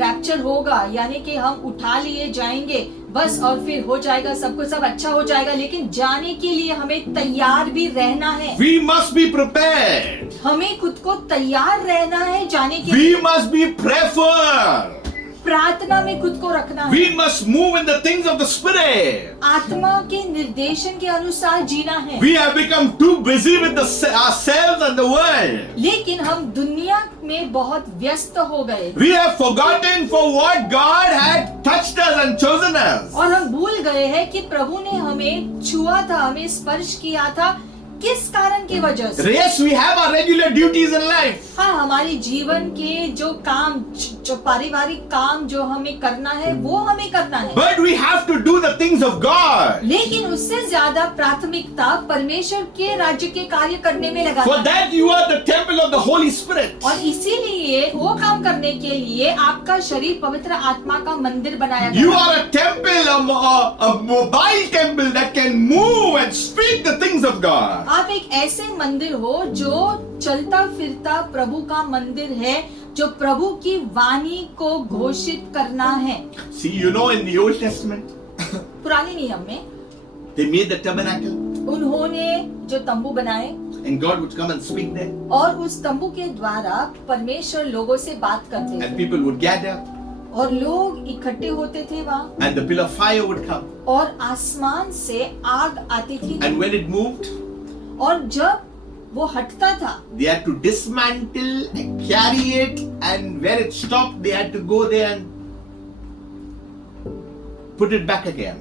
रैप्चर होगा यानी कि हम उठा लिए जाएंगे बस और फिर हो जाएगा, सब अच्छा हो जाएगा, लेकिन जाने के लिए हमें तैयार भी रहना है। We must be prepared. हमें खुद को तैयार रहना है जाने के We लिए। must be prayerful. प्रार्थना में खुद को रखना है। We must move in the things of the Spirit. आत्मा के निर्देशन के अनुसार जीना है। We have become too busy with ourselves and the world. लेकिन हम दुनिया में बहुत व्यस्त हो गए We have forgotten for what God had touched us and chosen us. और हम भूल गए हैं कि प्रभु ने हमें छुआ था, हमें स्पर्श किया था, किस कारण की वजह से? Yes, we have our regular duties in life. हाँ, हमारे जीवन के जो काम जो पारिवारिक काम जो हमें करना है वो हमें करना है, But we have to do the things of God. लेकिन उससे ज्यादा प्राथमिकता परमेश्वर के राज्य के कार्य करने में For लगाना है। that you are the temple of the Holy Spirit. और इसीलिए वो काम करने के लिए आपका शरीर पवित्र आत्मा का मंदिर बनाया You गया है। are a temple, a mobile temple that can move and speak the things of God. आप एक ऐसे मंदिर हो जो चलता फिरता प्रभु का मंदिर है, जो प्रभु की वाणी को घोषित करना है। See, you know, in the Old Testament, पुराने नियम में they made the tabernacle उन्होंने जो तंबू बनाए and God would come and speak there और उस तंबू के द्वारा परमेश्वर लोगों से बात करते and थे people would gather और लोग इकट्ठे होते थे वहाँ, and the pillar of fire would come. और आसमान से आग आती थी, And when it moved, और जब वो हटता था they had to dismantle and carry it, and where it stopped, they had to go there and put it back again.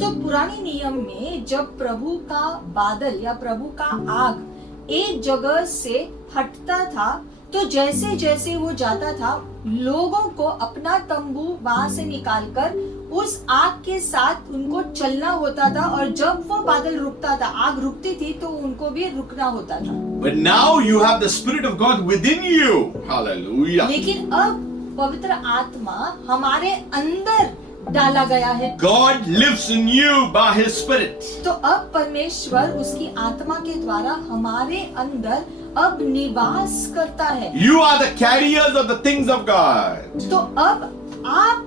तो पुराने नियम में जब प्रभु का बादल या प्रभु का आग एक जगह से हटता था, तो जैसे जैसे वो जाता था लोगों को अपना तंबू वहां से निकालकर उस आग के साथ उनको चलना होता था, और जब वो बादल रुकता था, आग रुकती थी, तो उनको भी रुकना होता था। But now you have the Spirit of God within you. Hallelujah. लेकिन अब पवित्र आत्मा हमारे अंदर डाला गया है, God lives in you by His Spirit. तो अब परमेश्वर उसकी आत्मा के द्वारा हमारे अंदर अब निवास करता है। You are the carriers of the things of God. तो अब आप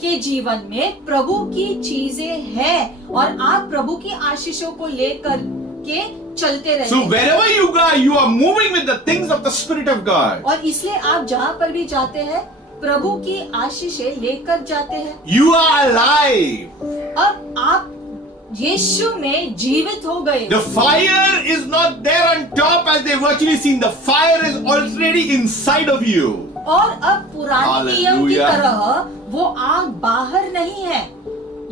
के जीवन में प्रभु की चीजें हैं और आप प्रभु की आशीषों को लेकर के चलते So रहेंगे। wherever you go, you are moving with the things of the Spirit of God. और इसलिए आप जहाँ पर भी जाते हैं प्रभु की आशीषें लेकर जाते हैं। You are alive. अब आप यीशु में जीवित हो गए। The fire is not there on top as they've virtually seen. The fire is already inside of you. और अब पुराने नियम की Hallelujah. तरह वो आग बाहर नहीं है,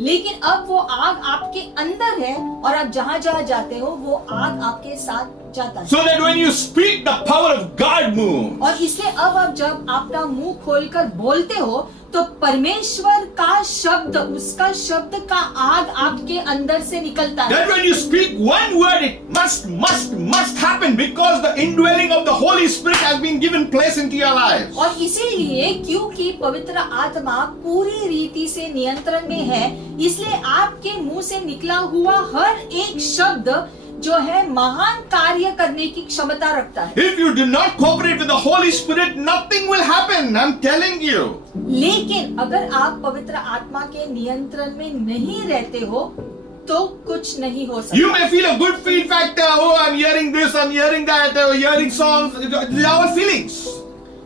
लेकिन अब वो आग आपके अंदर है, और आप जहाँ जहाँ जाते हो वो आग आपके साथ जाता है। So that when you speak, the power of God moves. और इसलिए अब आप जब अपना मुंह खोलकर बोलते हो तो परमेश्वर का शब्द, उसका शब्द का आग आपके अंदर से निकलता है। That when you speak one word, it must happen because the indwelling of the Holy Spirit has been given place into your lives. और इसीलिए क्योंकि पवित्र आत्मा पूरी रीति से नियंत्रण में है, इसलिए आपके मुंह से निकला हुआ हर एक शब्द जो है महान कार्य करने की क्षमता रखता है। If you do not cooperate with the Holy Spirit, nothing will happen. I'm telling you. लेकिन अगर आप पवित्र आत्मा के नियंत्रण में नहीं रहते हो तो कुछ नहीं हो सकता। You may feel a good feel factor. Oh, I'm hearing this, I'm hearing that, I'm hearing songs. They are all feelings.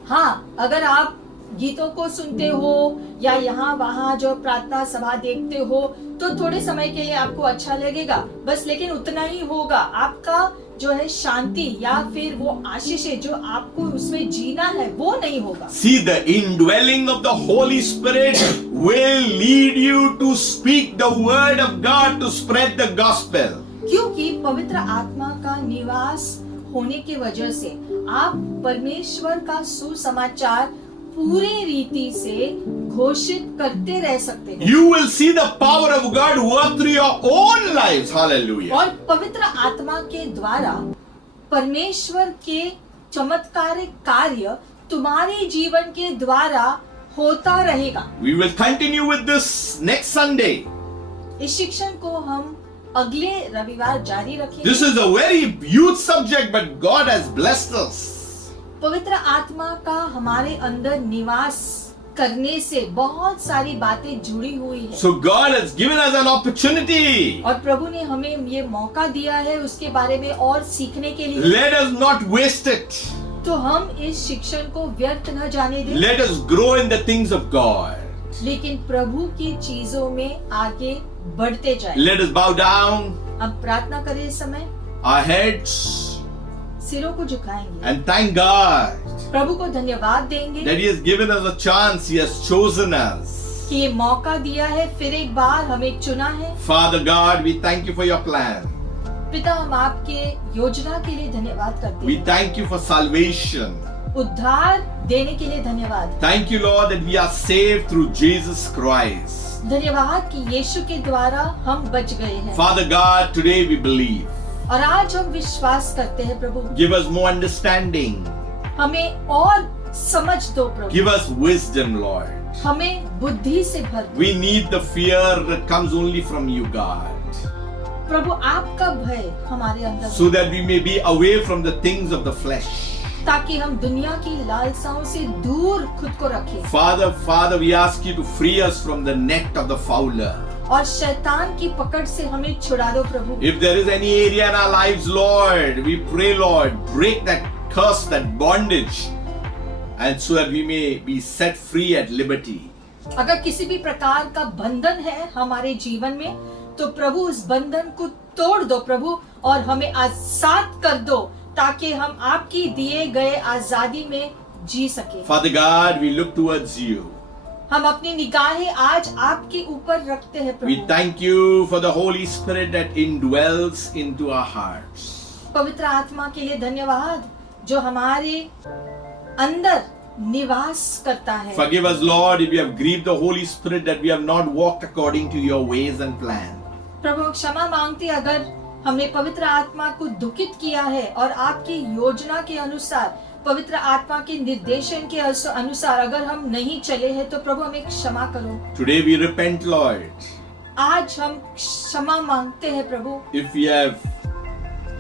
हाँ, अगर आप गीतों को सुनते हो या यहाँ वहाँ जो प्रार्थना सभा देखते हो तो थोड़े समय के लिए आपको अच्छा लगेगा बस, लेकिन उतना ही होगा। आपका जो है शांति या फिर वो आशीषें जो आपको उसमें जीना है वो नहीं होगा। See, the indwelling of the Holy Spirit will lead you to speak the word of God, to spread the gospel. क्योंकि पवित्र आत्मा का निवास होने की वजह से आप परमेश्वर का सुसमाचार पूरी रीति से घोषित करते रह सकते हैं। You will see the power of God work through your own lives. Hallelujah. और पवित्र आत्मा के द्वारा परमेश्वर के चमत्कारिक कार्य तुम्हारे जीवन के द्वारा होता रहेगा। We will continue with this next Sunday. इस शिक्षण को हम अगले रविवार जारी रखेंगे। This is a very huge subject, but God has blessed us. पवित्र आत्मा का हमारे अंदर निवास करने से बहुत सारी बातें जुड़ी हुई है। So God has given us an opportunity. और प्रभु ने हमें ये मौका दिया है उसके बारे में और सीखने के लिए। Let us not waste it. तो हम इस शिक्षण को व्यर्थ न जाने दें, Let us grow in the things of God. लेकिन प्रभु की चीजों में आगे बढ़ते जाएं। Let us bow down अब प्रार्थना करें इस समय, our heads सिरों को झुकाएंगे, and thank God प्रभु को धन्यवाद देंगे that He has given us a chance. He has chosen us. कि ये मौका दिया है, फिर एक बार हमें चुना है। Father God, we thank you for your plan. पिता, हम आपके योजना के लिए धन्यवाद करते We हैं। thank you for salvation. उद्धार देने के लिए धन्यवाद। Thank you, Lord, that we are saved through Jesus Christ. धन्यवाद कि यीशु के द्वारा हम बच गए हैं। Father God, today we believe. और आज हम विश्वास करते हैं प्रभु, Give us more understanding. हमें और समझ दो प्रभु, Give us wisdom, Lord. हमें बुद्धि से भर दो We need the fear that comes only from you, God, प्रभु। आपका भय हमारे अंदर so that we may be away from the things of the flesh. ताकि हम दुनिया की लालसाओं से दूर खुद को रखें। Father, we ask you to free us from the net of the fowler. और शैतान की पकड़ से हमें छुड़ा दो प्रभु। If there is any area in our lives, Lord, we pray, Lord, break that curse, that bondage, and so that we may be set free at liberty. अगर किसी भी प्रकार का बंधन है हमारे जीवन में, तो प्रभु उस बंधन को तोड़ दो प्रभु, और हमें आजाद कर दो, ताकि हम आपकी दिए गए आजादी में जी सके। Father God, we look towards you. हम अपनी निगाहें आज आपके ऊपर रखते हैं We Prabhu. thank you for the Holy Spirit that indwells into our hearts. पवित्र आत्मा के लिए धन्यवाद, जो हमारे अंदर निवास करता है। Forgive us, Lord, if we have grieved the Holy Spirit, that we have not walked according to your ways and plans. प्रभु क्षमा मांगते अगर हमने पवित्र आत्मा को दुखित किया है और आपकी योजना के अनुसार, पवित्र आत्मा के निर्देशन के अनुसार अगर हम नहीं चले हैं, तो प्रभु हमें क्षमा करो। Today we repent, Lord, आज हम क्षमा मांगते हैं प्रभु। if we have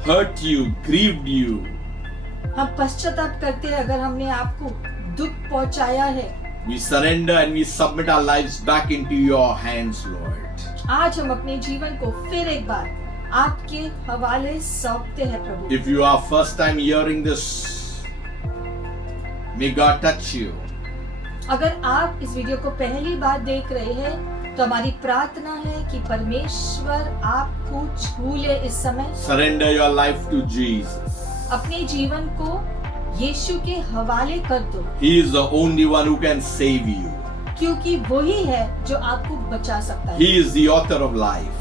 hurt you, grieved you. हम पश्चाताप करते हैं अगर हमने आपको दुख पहुंचाया है। We surrender and we submit our lives back into your hands, Lord. आज हम अपने जीवन को फिर एक बार आपके हवाले सौंपते हैं प्रभु। If you are first time hearing this, may God touch you. अगर आप इस वीडियो को पहली बार देख रहे हैं, तो हमारी प्रार्थना है कि परमेश्वर आपको छू ले इस समय। Surrender your life to Jesus. अपने जीवन को यीशु के हवाले कर दो, He is the only one who can save you. क्योंकि वही है जो आपको बचा सकता He है। is the author of life.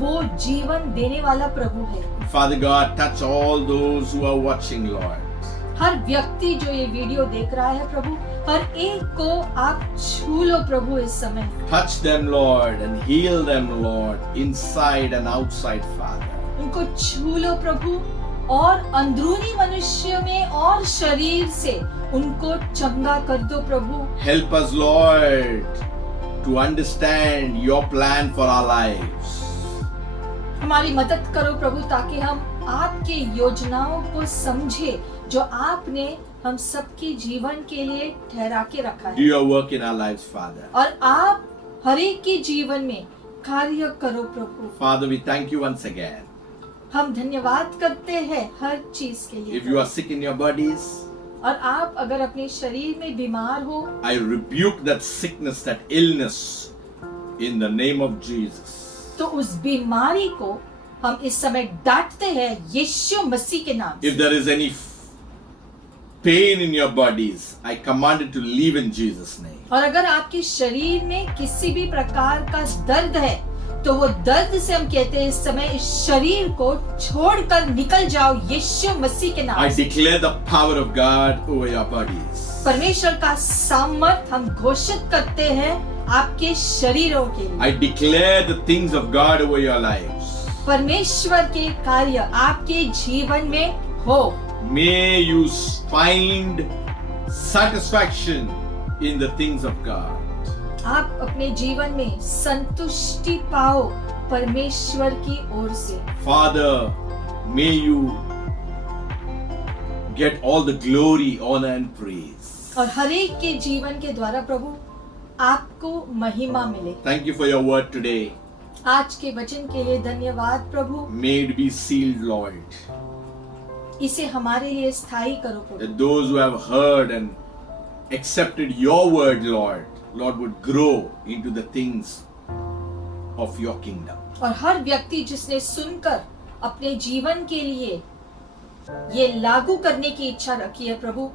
वो जीवन देने वाला प्रभु है। Father God, touch all those who are watching, Lord. हर व्यक्ति जो ये वीडियो देख रहा है प्रभु, हर एक को आप छू लो प्रभु इस समय। Touch them, Lord, and heal them, Lord, inside and outside, Father. उनको छू लो प्रभु, और अंदरूनी मनुष्य में और शरीर से उनको चंगा कर दो प्रभु। Help us, Lord, to understand your plan for our lives. हमारी मदद करो प्रभु, ताकि हम आपके योजनाओं को समझे, जो आपने हम सबके जीवन के लिए ठहरा के रखा Do है। your work in our lives, Father. और आप हर एक के जीवन में कार्य करो प्रभु। Father, we thank you once again. हम धन्यवाद करते हैं हर चीज के लिए। If you are sick in your bodies, और आप अगर अपने शरीर में बीमार हो, I rebuke that sickness, that illness, in the name of Jesus. तो उस बीमारी को हम इस समय डांटते हैं यीशु मसीह के नाम If से। there is any pain in your bodies, I command it to leave in Jesus' name. और अगर आपके शरीर में किसी भी प्रकार का दर्द है, तो वो दर्द से हम कहते हैं इस समय इस शरीर को छोड़कर निकल जाओ यीशु मसीह के नाम I से। declare the power of God over your bodies. परमेश्वर का सामर्थ हम घोषित करते हैं आपके शरीरों के लिए। I declare the things of God over your lives. परमेश्वर के कार्य आपके जीवन में हो। May you find satisfaction in the things of God. आप अपने जीवन में संतुष्टि पाओ परमेश्वर की ओर से। Father, may you get all the glory, honor and praise. और हर एक के जीवन के द्वारा प्रभु आपको महिमा मिले। Thank you for your word today. आज के वचन के लिए धन्यवाद प्रभु। May it be sealed, Lord. इसे हमारे लिए स्थायी करो प्रभु। That those who have heard and accepted your word, Lord would grow into the things of your kingdom. और हर व्यक्ति जिसने सुनकर अपने जीवन के लिए ये लागू करने की इच्छा रखी है प्रभु,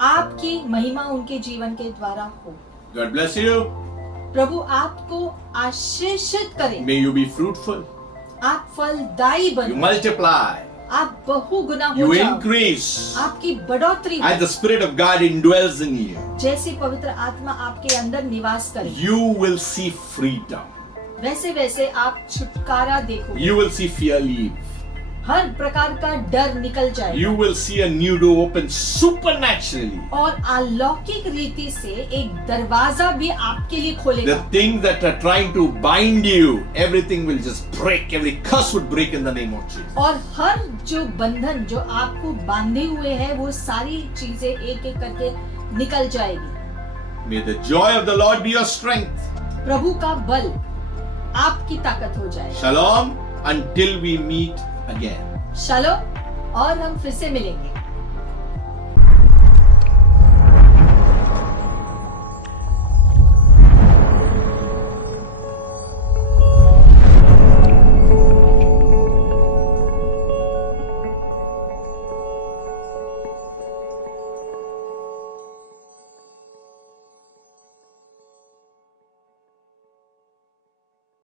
आपकी महिमा उनके जीवन के द्वारा हो। God bless you. प्रभु आपको आशीषित करे। May you be fruitful. आप फलदायी You बनो। multiply. आप बहु गुना हो You जाओ, increase आपकी बढ़ोतरी हो। as the Spirit of God indwells in you. जैसे पवित्र आत्मा आपके अंदर निवास करे, You will see freedom. वैसे वैसे आप छुटकारा देखोगे। You will see fear leave. हर प्रकार का डर निकल जाएगा You will see a new door open supernaturally. और अलौकिक रीति से एक दरवाजा भी आपके लिए खोलेगा। The things that are trying to bind you, everything will just break. Every curse would break in the name of Jesus. और हर जो बंधन जो आपको बांधे हुए है वो सारी चीजें एक एक करके निकल जाएगी। May the joy of the Lord be your strength. प्रभु का बल आपकी ताकत हो जाएगा। Shalom until we meet again. चलो और हम फिर से मिलेंगे।